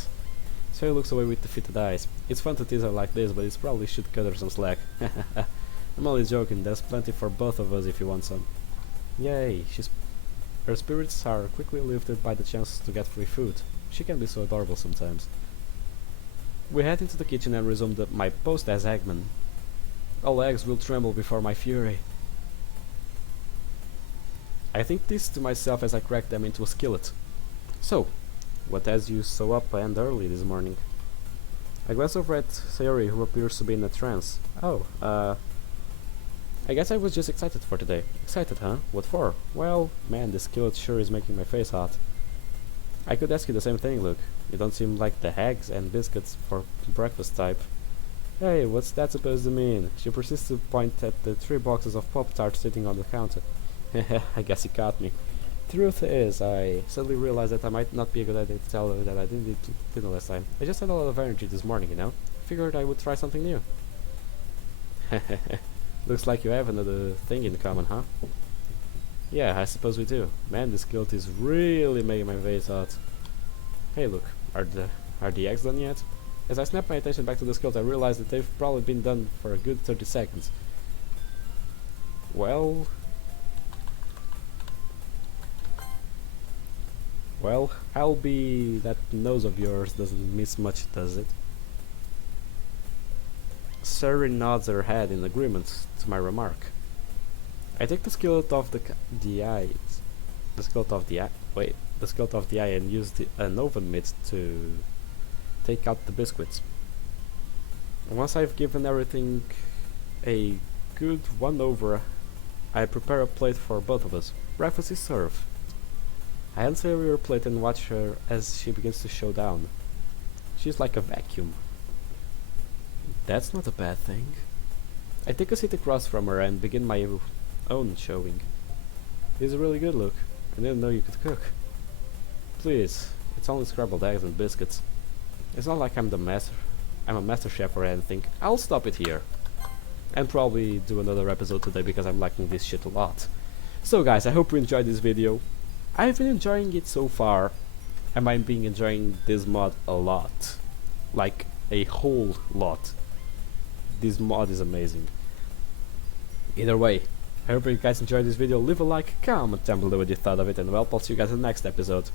So he looks away with defeated eyes. It's fun to tease her like this, but it probably should cut her some slack. I'm only joking, there's plenty for both of us if you want some. Yay, her spirits are quickly lifted by the chance to get free food. She can be so adorable sometimes. We head into the kitchen and resume my post as Eggman. All eggs will tremble before my fury. I think this to myself as I crack them into a skillet. So, what has you so up and early this morning? I glance over at Sayori, who appears to be in a trance. Oh, I guess I was just excited for today. Excited, huh? What for? Well, man, this skillet sure is making my face hot. I could ask you the same thing, Luke. You don't seem like the eggs and biscuits for breakfast type. Hey, what's that supposed to mean? She proceeds to point at the 3 boxes of Pop-Tarts sitting on the counter. I guess he caught me. Truth is, I suddenly realized that I might not be a good idea to tell her that I didn't eat dinner last time. I just had a lot of energy this morning, you know? Figured I would try something new. Looks like you have another thing in common, huh? Yeah, I suppose we do. Man, this guilt is really making my face hot. Hey, look, are the eggs done yet? As I snap my attention back to the skillet, I realize that they've probably been done for a good 30 seconds. Well, I'll be that nose of yours doesn't miss much, does it? Suri nods her head in agreement to my remark. I take the skillet off the skillet off the eye and use an oven mitt to take out the biscuits. Once I've given everything a good one-over, I prepare a plate for both of us. Breakfast is served. I hand Sayori her plate and watch her as she begins to show down. She's like a vacuum. That's not a bad thing. I take a seat across from her and begin my own showing. This is a really good look. I didn't know you could cook. Please, it's only scrambled eggs and biscuits. It's not like I'm a master chef or anything. I'll stop it here. and probably do another episode today because I'm liking this shit a lot. So guys, I hope you enjoyed this video. I've been enjoying it so far, and I've been enjoying this mod a lot. Like, a whole lot. This mod is amazing. Either way, I hope you guys enjoyed this video. Leave a like, comment down below what you thought of it, and well, I'll see you guys in the next episode.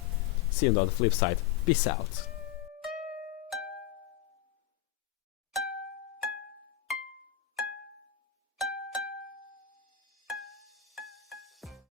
See you on the flip side. Peace out.